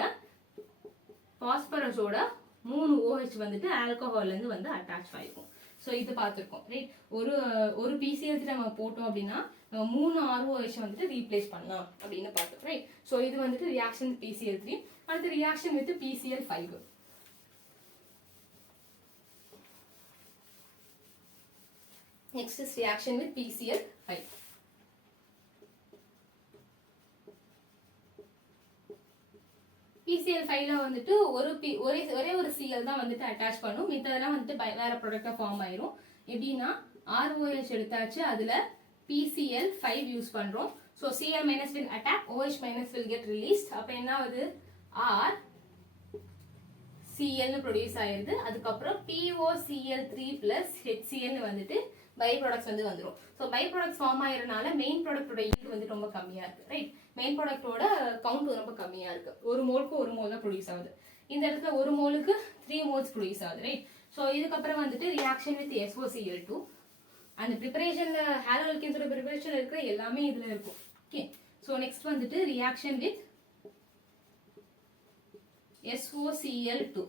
பாஸ்பரஸோட 3 OH வந்துட்டு ஆல்கஹால்ல இருந்து வந்து அட்டாச் ஆயிருக்கும். ஸோ இது பார்த்துருக்கோம், ரைட்? ஒரு PCl3 நம்ம போட்டோம் அப்படின்னா 3 ROH வந்துட்டு ரீப்ளேஸ் பண்ணலாம் அப்படின்னு பார்த்தோம், ரைட்? ஸோ இது வந்துட்டு ரியாக்ஷன் PCl3. அடுத்து reaction with PCl5. Next is reaction with PCl5. PCl5ல வந்துட்டு ஒரே ஒரு Cl தான் வந்துட்டு அட்டாச் பண்ணும். மித்ததெல்லாம் வந்துட்டு வேற ப்ராடக்டா ஃபார்ம் ஆயிரும். எப்படின்னா ROH எடுத்தாச்சு, அதுல PCl5 யூஸ் பண்றோம். So Cl minus will attack, OH minus will get released. அப்ப என்ன ஆகுது? RCl ப்ரொடியூஸ் ஆயிருது. அதுக்கப்புறம் POCl3 plus HCl வந்துட்டு பை ப்ராடக்ட்ஸ் வந்து வந்துடும். ஸோ பை ப்ராடக்ட்ஸ் ஃபார்ம் ஆயிருனால மெயின் ப்ராடக்டோட ஈல்டு வந்து ரொம்ப கம்மியா இருக்கு, ரைட்? மெயின் ப்ராடக்டோட கவுண்ட் ரொம்ப கம்மியா இருக்கு. ஒரு மோலுக்கு 1 மோல் தான் ப்ரொடியூஸ் ஆகுது. இந்த இடத்துல ஒரு மோலுக்கு 3 மோல்ஸ் ப்ரொடியூஸ் ஆகுது, ரைட்? ஸோ இதுக்கப்புறம் வந்துட்டு ரியாக்ஷன் வித் SOCl2. அந்த ப்ரிப்பரேஷன்ல ஹாலோவல்கேன்ஸோட ப்ரிப்பரேஷன் இருக்கிற எல்லாமே இதுல இருக்கும். ஓகே, ஸோ நெக்ஸ்ட் வந்துட்டு ரியாக்ஷன் வித் SOCl2.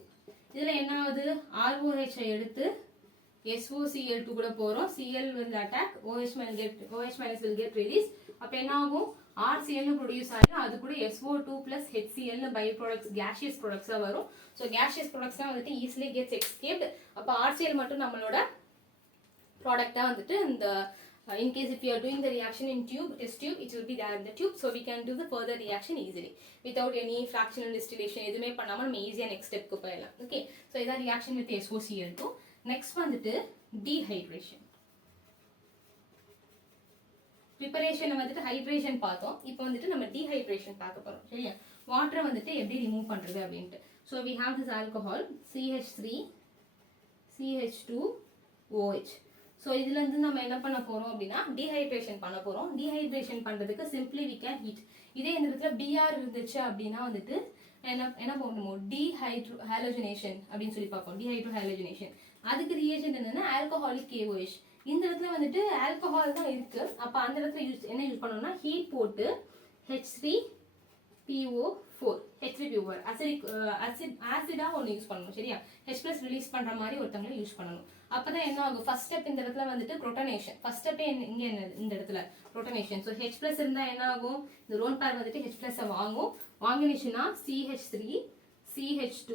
இதுல என்ன ஆகுது? ROH எடுத்து SOCl2 கூட போறோம். Cl will attack, OH minus will get released. அப்ப என்ன ஆகும்? RCl ப்ரொடியூஸ் ஆகும். அது கூட SO2 plus HCl by products, gaseous ப்ராடக்ட்ஸா வரும். ஸோ gaseous ப்ராடக்ட்ஸ் தான் வந்துட்டு ஈஸிலி கெட்ஸ் எஸ்கேப்ட். அப்ப RCl மட்டும் நம்மளோட ப்ராடக்டா வந்துட்டு இந்த in case if you are doing the reaction in test tube, it will be there in the tube, so we can do the further reaction easily without any fractional distillation. எதுமே பண்ணாம நம்ம ஈஸியா நெக்ஸ்ட் ஸ்டெப்க்கு போயிடலாம். ஓகே, ஸோ இதான் ரியாக்ஷன் வித் SOCl2. நெக்ஸ்ட் வந்துட்டு டீஹைட்ரேஷன். ப்ரிப்பரேஷன் வந்துட்டு ஹைட்ரேஷன் பார்த்தோம். இப்போ வந்துட்டு நம்ம டீஹைட்ரேஷன் பார்க்க போறோம், சரியா? வாட்டரை வந்துட்டு எப்படி ரிமூவ் பண்றது அப்படின்ட்டு. So we have this alcohol CH3 CH2OH. So இதுல இருந்து நம்ம என்ன பண்ண போறோம் அப்படின்னா டீஹைட்ரேஷன் பண்ண போறோம். டீஹைட்ரேஷன் பண்றதுக்கு சிம்பிளி we can heat. இதே இந்த இடத்துல BR இருந்துச்சு அப்படின்னா வந்துட்டு என்ன பண்ணுவோம்? டீஹைட்ரோஹாலோஜனேஷன் அப்படின்னு சொல்லி பார்ப்போம். டீஹைட்ரோஹாலோஜனேஷன் அதுக்கு ரியேஜென்ட் என்னன்னா ஆல்கஹாலிக் KOH. இந்த இடத்துல வந்துட்டு ஆல்கஹால் தான் இருக்கு. அப்ப அந்த இடத்துல என்ன யூஸ் பண்ணணும்னா ஹீட் போட்டு H3PO4 H3PO4 ஆசிடா ஒன்று யூஸ் பண்ணணும். சரியா? H+ ரிலீஸ் பண்ற மாதிரி ஒருத்தவங்களை யூஸ் பண்ணணும். அப்பதான் என்ன ஆகும், ஃபர்ஸ்ட் ஸ்டெப் இந்த இடத்துல வந்துட்டு புரோட்டனேஷன். ஃபர்ஸ்ட் ஸ்டெப்பே இங்க இந்த இடத்துல புரோட்டனேஷன். ஸோ H+ இருந்தா என்ன ஆகும், இந்த லோன் பேர் வந்துட்டு H+ வாங்கும். வாங்கினுச்சுன்னா CH3 CH2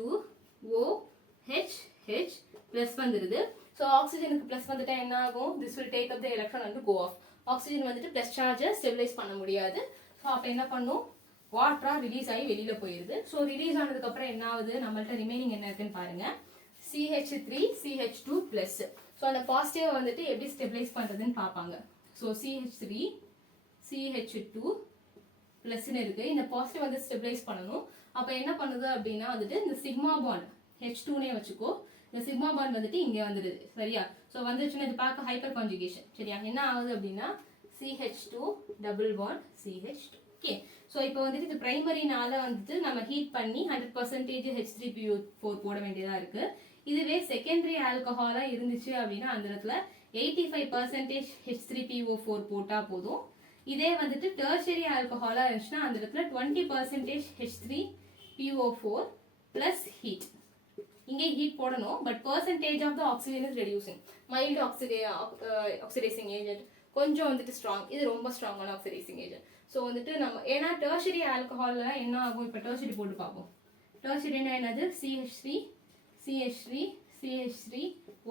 OH H plus வந்துருது. ஸோ ஆக்சிஜனுக்கு பிளஸ் வந்துட்டா என்ன ஆகும், this will take up the electron and go off. Oxygen வந்துட்டு பிளஸ் சார்ஜை ஸ்டெபிலைஸ் பண்ண முடியாது. ஸோ அப்போ என்ன பண்ணும், வாட்டரா ரிலீஸ் ஆகி வெளியில போயிருது. ஸோ ரிலீஸ் ஆனதுக்கு அப்புறம் என்ன ஆகுது, நம்மள்ட்ட ரிமைனிங் என்ன இருக்குன்னு பாருங்க, CH3 CH2 பிளஸ். ஸோ அந்த பாசிட்டிவ் வந்துட்டு எப்படி ஸ்டெபிலைஸ் பண்றதுன்னு பார்ப்பாங்க. ஸோ CH3 CH2 பிளஸ்ன்னு இருக்கு. இந்த பாசிட்டிவ் வந்து ஸ்டெபிலைஸ் பண்ணணும். அப்ப என்ன பண்ணுது அப்படின்னா வந்துட்டு இந்த சிக்மா பாண்ட் H2னே வச்சுக்கோ, இந்த சிக்மா பாண்ட் வந்துட்டு இங்க வந்துடுது. சரியா? ஸோ வந்துச்சுன்னா இது பார்க்க ஹைப்பர் கான்ஜுகேஷன். சரியா? என்ன ஆகுது அப்படின்னா CH2 double bond CH2. Okay. So இப்போ வந்துட்டு இது பிரைமரினால வந்துட்டு நம்ம ஹீட் பண்ணி 100% H3PO4 போட வேண்டியதா இருக்கு. இதுவே செகண்டரி ஆல்கஹாலா இருந்துச்சு அப்படின்னா அந்த இடத்துல 85% H3PO4 போட்டா போதும். இதே வந்துட்டு டெர்ஷரி ஆல்கஹாலா இருந்துச்சுன்னா அந்த இடத்துல 20% H3PO4 பிளஸ் ஹீட். இங்கே ஹீட் போடணும், but percentage of the oxygen is reducing. Mild oxidising agent, கொஞ்சம் வந்துட்டு ஸ்ட்ராங், இது ரொம்ப ஸ்ட்ராங்கான ஆக்சிடைசிங் ஏஜென்ட். ஸோ வந்துட்டு நம்ம ஏன்னா டெர்ஷரி ஆல்கஹால்ல என்ன ஆகும், இப்போ டெர்ஷரி போட்டு பார்ப்போம். டெர்ஷரினா என்னது, CH3 CH3 CH3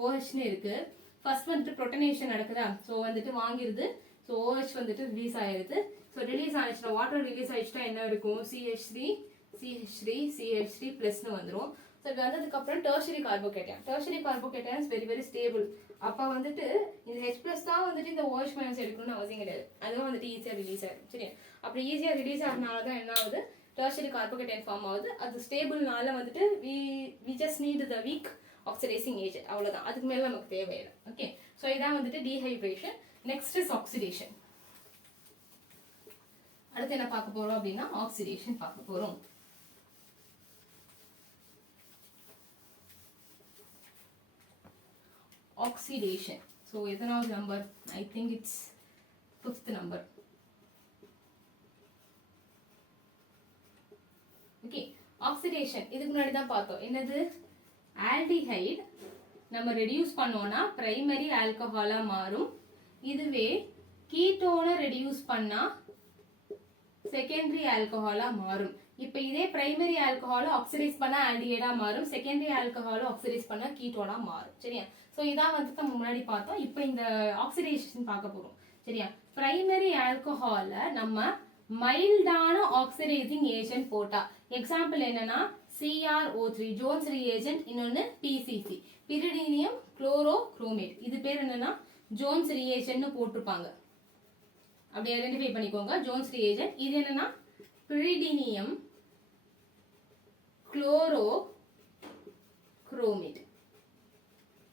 OHன்னு இருக்கு. ஃபர்ஸ்ட் வந்துட்டு புரோட்டனேஷன் நடக்குதா, ஸோ வந்துட்டு வாங்கிருது. ஸோ OH வந்துட்டு ரிலீஸ் ஆயிருது. ஸோ ரிலீஸ் ஆயிடுச்சுன்னா வாட்டர் ரிலீஸ் ஆயிடுச்சுன்னா என்ன இருக்கும், CH3 CH3 CH3 பிளஸ்னு வந்துடும். ஸோ இது வந்ததுக்கு அப்புறம் tertiary கார்போகேட்டையான். Tertiary கார்போகேட்டையான் very very stable. அப்போ வந்துட்டு இந்த H+ தான் வந்துட்டு இந்த OH மைனஸ் எடுக்கணும்னு அவசியம் கிடையாது. அதுவும் வந்துட்டு ஈஸியாக ரிலீஸ் ஆயிடும். சரியா? அப்படி ஈஸியாக ரிலீஸ் ஆகிறதுனால தான் என்ன ஆகுது, டெர்ஷரி கார்போகேட்டையான் ஃபார்ம் ஆகுது. அது ஸ்டேபிள்னால வந்துட்டு we just need the weak oxidizing agent. அவ்வளவுதான், அதுக்கு மேல நமக்கு தேவையில்லை. ஓகே. ஸோ இதான் வந்துட்டு டீஹைட்ரேஷன். Next is oxidation. அடுத்து என்ன பார்க்க போறோம் அப்படின்னா ஆக்சிடேஷன் பார்க்க போறோம். ஆக்சிடேஷன். ஸோ எத்தனாவது number, I think it's 5th number. Okay. Oxidation இதுக்கு முன்னாடி தான் பார்த்தோம். என்னது, ஆல்டிஹைட் நம்ம ரெடியூஸ் பண்ணோம்னா பிரைமரி ஆல்கஹாலா மாறும். இதுவே கீட்டோனை ரெடியூஸ் பண்ணா செகண்டரி ஆல்கஹாலா மாறும். இப்போ இதே பிரைமரி ஆல்கஹாலை ஆக்சிடைஸ் பண்ணா ஆல்டிஹைடா மாறும், செகண்டரி ஆல்கஹாலை ஆக்சிடைஸ் பண்ணா கீட்டோனா மாறும். சரியா? ஸோ இதான் வந்துட்டு நம்ம முன்னாடி பார்த்தோம். இப்போ இந்த ஆக்சிடேஷன் பார்க்க போறோம். சரியா? பிரைமரி ஆல்கஹால நம்ம மைல்டான ஆக்சிடைசிங் ஏஜென்ட் போட்டா, எக்ஸாம்பிள் என்னன்னா CrO3 ஜோன்ஸ் ரியேஜென்ட், இன்னொன்னு PCC பிரிடினியம் குளோரோக்ரோமேட். இது பேர் என்னன்னா ஜோன்ஸ் ரியேஜென்ட்னு போட்டிருப்பாங்க. அப்படி ஐடென்டிஃபை பண்ணிக்கோங்க, ஜோன்ஸ் ரியேஜென்ட். இது என்னன்னா பிரிடினியம் குளோரோக்ரோமேட்.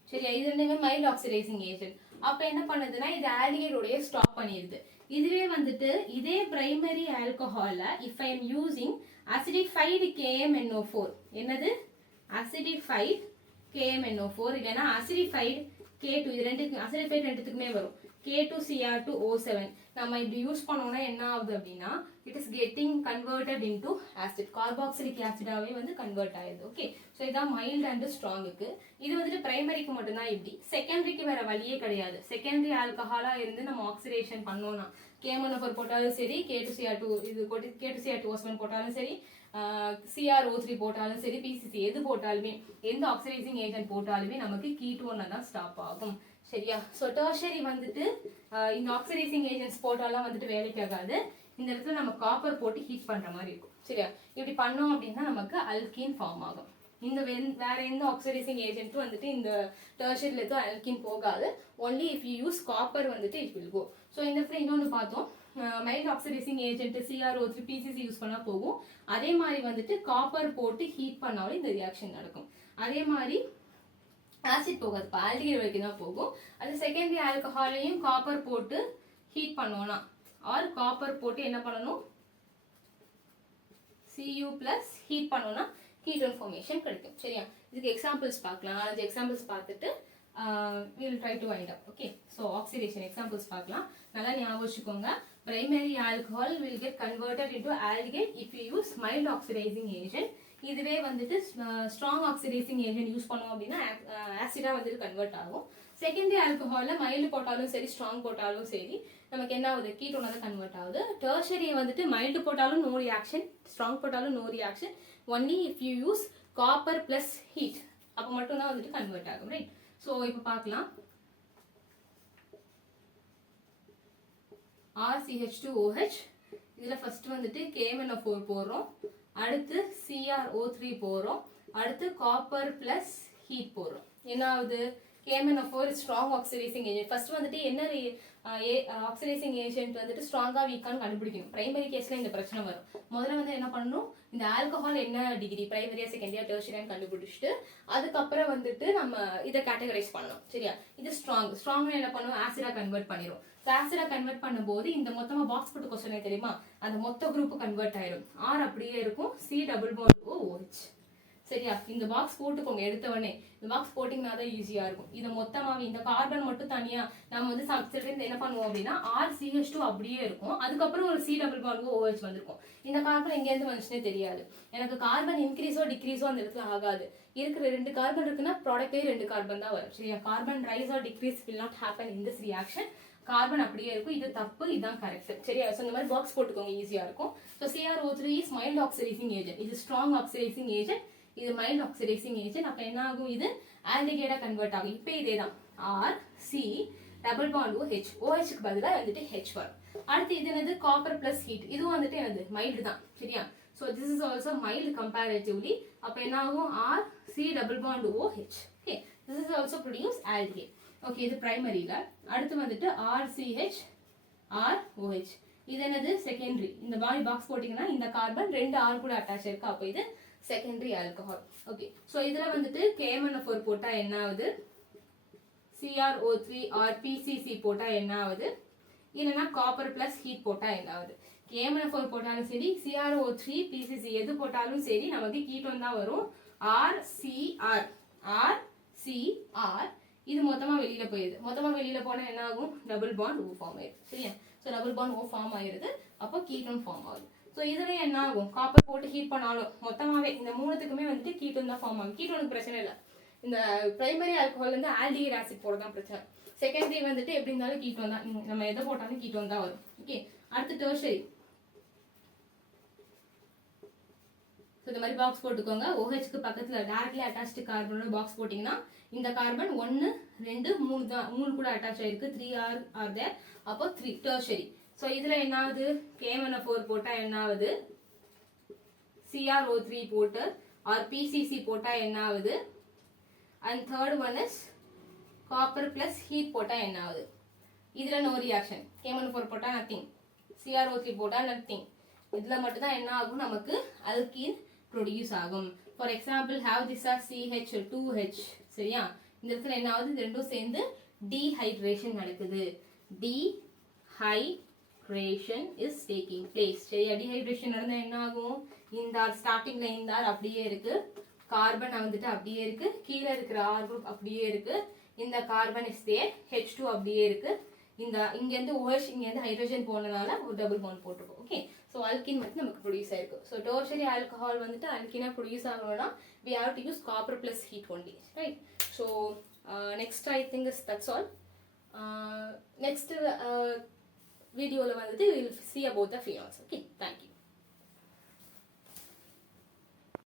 சரியா? இது ரெண்டுமே மைல்ட் ஆக்சிடைசிங் ஏஜென்ட். அப்ப என்ன பண்ணுதுன்னா இது ஆல்டிஹைடோடய ஸ்டாப் பண்ணிடுது. இதுவே வந்துட்டு இதே பிரைமரி ஆல்கஹால if I am using acidified KMNO4, என்னது அசிடிஃபைடு KMNO4 இல்லைன்னா அசிடிஃபைடு K2, இது ரெண்டுக்கு அசிடிஃபைடு ரெண்டுத்துக்குமே வரும். K2Cr2O7 நம்ம இப்படி யூஸ் பண்ணோம்னா என்ன ஆகுது அப்படின்னா it is getting converted into acid, carboxylic ஆசிடாவே வந்து கன்வெர்ட் ஆயிடுது. ஓகே. ஸோ இதான் மைல்ட் அண்ட் ஸ்ட்ராங்குக்கு. இது வந்துட்டு பிரைமரிக்கு மட்டும்தான் இப்படி, செகண்டரிக்கு வேற வழியே கிடையாது. செகண்டரி ஆல்கஹாலா இருந்து நம்ம ஆக்சிடேஷன் பண்ணோம்னா KMNO4 போட்டாலும் சரி, K2Cr2 இது K2Cr2O7 போட்டாலும் சரி, CrO3 போட்டாலும் சரி, PCC எது போட்டாலுமே, எந்த ஆக்சிடைசிங் ஏஜென்ட் போட்டாலுமே நமக்கு கீட்டோன்ல தான் ஸ்டாப் ஆகும். சரியா? ஸோ டெர்ஷரி வந்துட்டு இந்த ஆக்சிடைசிங் ஏஜென்ட்ஸ் போட்டாலாம் வந்துட்டு வேலைக்கு ஆகாது. இந்த இடத்துல நம்ம காப்பர் போட்டு ஹீட் பண்ற மாதிரி இருக்கும். சரியா? இப்படி பண்ணோம் அப்படின்னா நமக்கு அல்கீன் ஃபார்ம் ஆகும். இந்த வேற எந்த ஆக்சிடைசிங் ஏஜென்ட்டும் வந்துட்டு இந்த டெர்ஷரியில எதுவும் அல்கீன் போகாது. Only if you use copper வந்துட்டு இட் வில் கோ. ஸோ இந்த இடத்துல இன்னொன்று பார்த்தோம், mild oxidising agent CrO3 PCC use பண்ணா போகும். அதே மாதிரி வந்துட்டு காப்பர் போட்டு ஹீட் பண்ணாலும் இந்த ரியாக்ஷன் நடக்கும். அதே மாதிரி ஆசிட் போகாது, இப்போ ஆல்டிஹைட் வரைக்கும் தான் போகும். அது செகண்டரி ஆல்கஹாலையும் காப்பர் போட்டு ஹீட் பண்ணோம்னா ஆர் காப்பர் போட்டு என்ன பண்ணணும் Cu+ ஹீட் பண்ணோம்னா கீட்டோன் ஃபார்மேஷன் கிடைக்கும். சரியா? இதுக்கு எக்ஸாம்பிள்ஸ் பார்க்கலாம். 4 எக்ஸாம்பிள்ஸ் பார்த்துட்டு we'll try to wind up. Okay, so oxidation examples பார்க்கலாம். நல்லா ஞாபகம் வச்சுக்கோங்க. Primary alcohol will get converted into aldehyde if you use mild oxidizing agent. இதுவே வந்துட்டு strong oxidizing agent யூஸ் பண்ணோம் அப்படின்னா ஆசிடா வந்துட்டு கன்வெர்ட் ஆகும். செகண்டரி ஆல்கஹால்ல மைல்டு போட்டாலும் சரி ஸ்ட்ராங் போட்டாலும் சரி நமக்கு என்ன ஆகுது, கீட்டோனா தான் கன்வெர்ட் ஆகுது. டெர்ஷரி வந்துட்டு மைல்டு போட்டாலும் நோ ரியாக்ஷன், ஸ்ட்ராங் போட்டாலும் no reaction. Only if you use copper plus heat அப்போ மட்டும் தான் வந்துட்டு கன்வெர்ட் ஆகும். ரைட்? ஸோ இப்போ பார்க்கலாம். RCH2OH இதில் ஃபர்ஸ்ட் வந்துட்டு KMnO4 போடுறோம், அடுத்து CrO3 போடுறோம், அடுத்து காப்பர் பிளஸ் ஹீட் போடுறோம். என்ன ஆகுது, KMnO4 strong oxidising agent. First வந்துட்டு என்ன ஆக்சிடைசிங் ஏஜென்ட் வந்துட்டு ஸ்ட்ராங்கா வீக்கான்னு கண்டுபிடிக்கணும். பிரைமரி கேஸ்ல இந்த பிரச்சனை வரும். முதல்ல வந்து என்ன பண்ணணும், இந்த ஆல்கஹால் என்ன டிகிரி பிரைமரியா செகண்டரியா டெர்ஷரியான்னு கண்டுபிடிச்சிட்டு அதுக்கப்புறம் வந்துட்டு நம்ம இதை கேட்டகரைஸ் பண்ணணும். சரியா? இது ஸ்ட்ராங் என்ன பண்ணுவோம், ஆசிடா கன்வெர்ட் பண்ணிடும். ஆசிடா கன்வெர்ட் பண்ணும்போது இந்த மொத்தமா பாக்ஸ் போட்டு கொஸ்டின் தெரியுமா, அந்த மொத்த குரூப் கன்வெர்ட் ஆயிடும். R அப்படியே இருக்கும், C+OH. சரியா? இந்த பாக்ஸ் போட்டுக்கோங்க எடுத்த உடனே. இந்த பாக்ஸ் போட்டிங்கன்னா தான் ஈஸியா இருக்கும். இதை மொத்தமாவே இந்த கார்பன் மட்டும் தனியா நம்ம வந்து சப்ஸ்டிட்யூட் என்ன பண்ணுவோம் அப்படின்னா RCH2 அப்படியே இருக்கும், அதுக்கப்புறம் ஒரு C+OH வந்திருக்கும். இந்த கார்பன் எங்க இருந்து வந்துச்சுன்னே தெரியாது. எனக்கு கார்பன் இன்க்ரீஸோ டிக்ரீஸோ அந்த இடத்துல ஆகாது. இருக்கிற 2 கார்பன் இருக்குன்னா ப்ராடக்டே 2 கார்பன் தான் வரும். சரியா? Carbon rice R degrees will not happen in this reaction. Carbon அப்படியே இருக்கும். இது தப்பு, இதுதான் கரெக்ட். சரியா? ஸோ இந்த மாதிரி பாக்ஸ் போட்டுக்கோங்க, ஈஸியா இருக்கும். So CrO3 is mild oxidising agent, இது ஸ்ட்ராங் ஆக்சிடைசிங் ஏஜென்ட், இது மைல்ட் ஆக்சிடைசிங் ஏஜென்ட். அப்ப என்ன ஆகும், இது ஆல்டிகைடா கன்வெர்ட் ஆகும். இப்போ இதே தான் RC+OH, OHக்கு பதிலா வந்துட்டு H வரும். அடுத்து இது என்னது, காப்பர் பிளஸ் ஹீட். இதுவும் வந்துட்டு என்னது, மைல்டு தான். சரியா? So this is also mild comparatively. அப்ப என்ன ஆகும், RC+OH. Okay, this is also produce aldehyde. Okay, இது பிரைமரியில. அடுத்து வந்துட்டு RCH+ROH. இது என்னது, செகண்டரி. இந்த பாக்ஸ் போட்டீங்கன்னா இந்த கார்பன் 2 R கூட அட்டாச் இருக்கு, அப்போ இது செகண்டரி ஆல்கஹால். ஓகே, ஸோ இதுல வந்துட்டு KMnO4 போட்டா என்ன ஆகுது, CrO3 or PCC போட்டா என்ன ஆகுது, இல்லைன்னா காப்பர் பிளஸ் ஹீட் போட்டா என்ன ஆகுது. KMnO4 போட்டாலும் சரி, CrO3 PCC எது போட்டாலும் சரி நமக்கு கீட்டோன் தான் வரும். RCR இது மொத்தமா வெளியில போயிருது. மொத்தமா வெளியில போனா என்ன ஆகும், டபுள் பாண்ட் O ஃபார்ம் ஆயிடுது. சரியா? So double bond O form ஆயிருது, அப்போ கீட்டோன் ஃபார்ம் ஆகுது. ஸோ இதுல என்ன ஆகும், காப்பர் போட்டு ஹீட் பண்ணாலும் மொத்தமாவே இந்த மூணுத்துக்குமே வந்துட்டு கீட்டோன் தான் ஃபார்ம் ஆகும். கீட்டோனுக்கு பிரச்சனை இல்லை. இந்த பிரைமரி ஆல்கஹால் வந்து ஆல்டிஹைட் ஆசிட் போட தான் பிரச்சனை. செகண்டரி வந்துட்டு எப்படி இருந்தாலும் கீட்டோன் தான், நம்ம எதை போட்டாலும் கீட்டோன் தான் வரும். ஓகே, அடுத்து டெர்ஷரி. ஸோ இந்த மாதிரி பாக்ஸ் போட்டுக்கோங்க. OHக்கு பக்கத்துல டைரக்ட்லி அட்டாச்டு கார்பனோட பாக்ஸ் போட்டீங்கன்னா இந்த கார்பன் 1 2 3 தான், 3 கூட அட்டாச் ஆயிருக்கு. 3 ஆர் தேர், அப்போ 3 டெர்ஷரி. ஸோ இதுல என்ன ஆகுது, KMnO4 போட்டா என்ன ஆகுது, CrO3 போட்டு or PCC போட்டா என்ன ஆகுது, and third one is copper plus heat போட்டா என்ன ஆகுது. இதுல no reaction. KMnO4 போட்டா nothing, CrO3 போட்டா nothing. இதுல மட்டும் தான் என்ன ஆகும், நமக்கு alkene produce ஆகும். For example, have this as CH2H. சரியா? இந்த இடத்துல என்ன ஆகுது, ரெண்டும் சேர்ந்து dehydration நடக்குது. Dehydration is taking place. சரியா? dehydration நடந்தா என்ன ஆகும், இந்த ஸ்டார்டிங்ல இந்த R அப்படியே இருக்கு, கார்பன் வந்துட்டு அப்படியே இருக்கு, கீழே இருக்கிற R குரூப் அப்படியே இருக்கு, இந்த கார்பன் இஸ் தேர், H2 அப்படியே இருக்கு, இந்த இங்க இருந்து OH இங்க இருந்து ஹைட்ரஜன் போனனால ஒரு டபுள் பாண்ட் போட்டுருக்கோம். ஓகே, ஸோ அல்கின் மட்டும் நமக்கு ப்ரொடியூஸ் ஆயிருக்கு. ஸோ டெர்ஷரி ஆல்கஹால் வந்துட்டு அல்கினா ப்ரொடியூஸ் ஆகணும்னா we have to use copper plus heat only, right? So next I think is that's all. Next video la vandithu we will see about the phenols. Okay, thank you.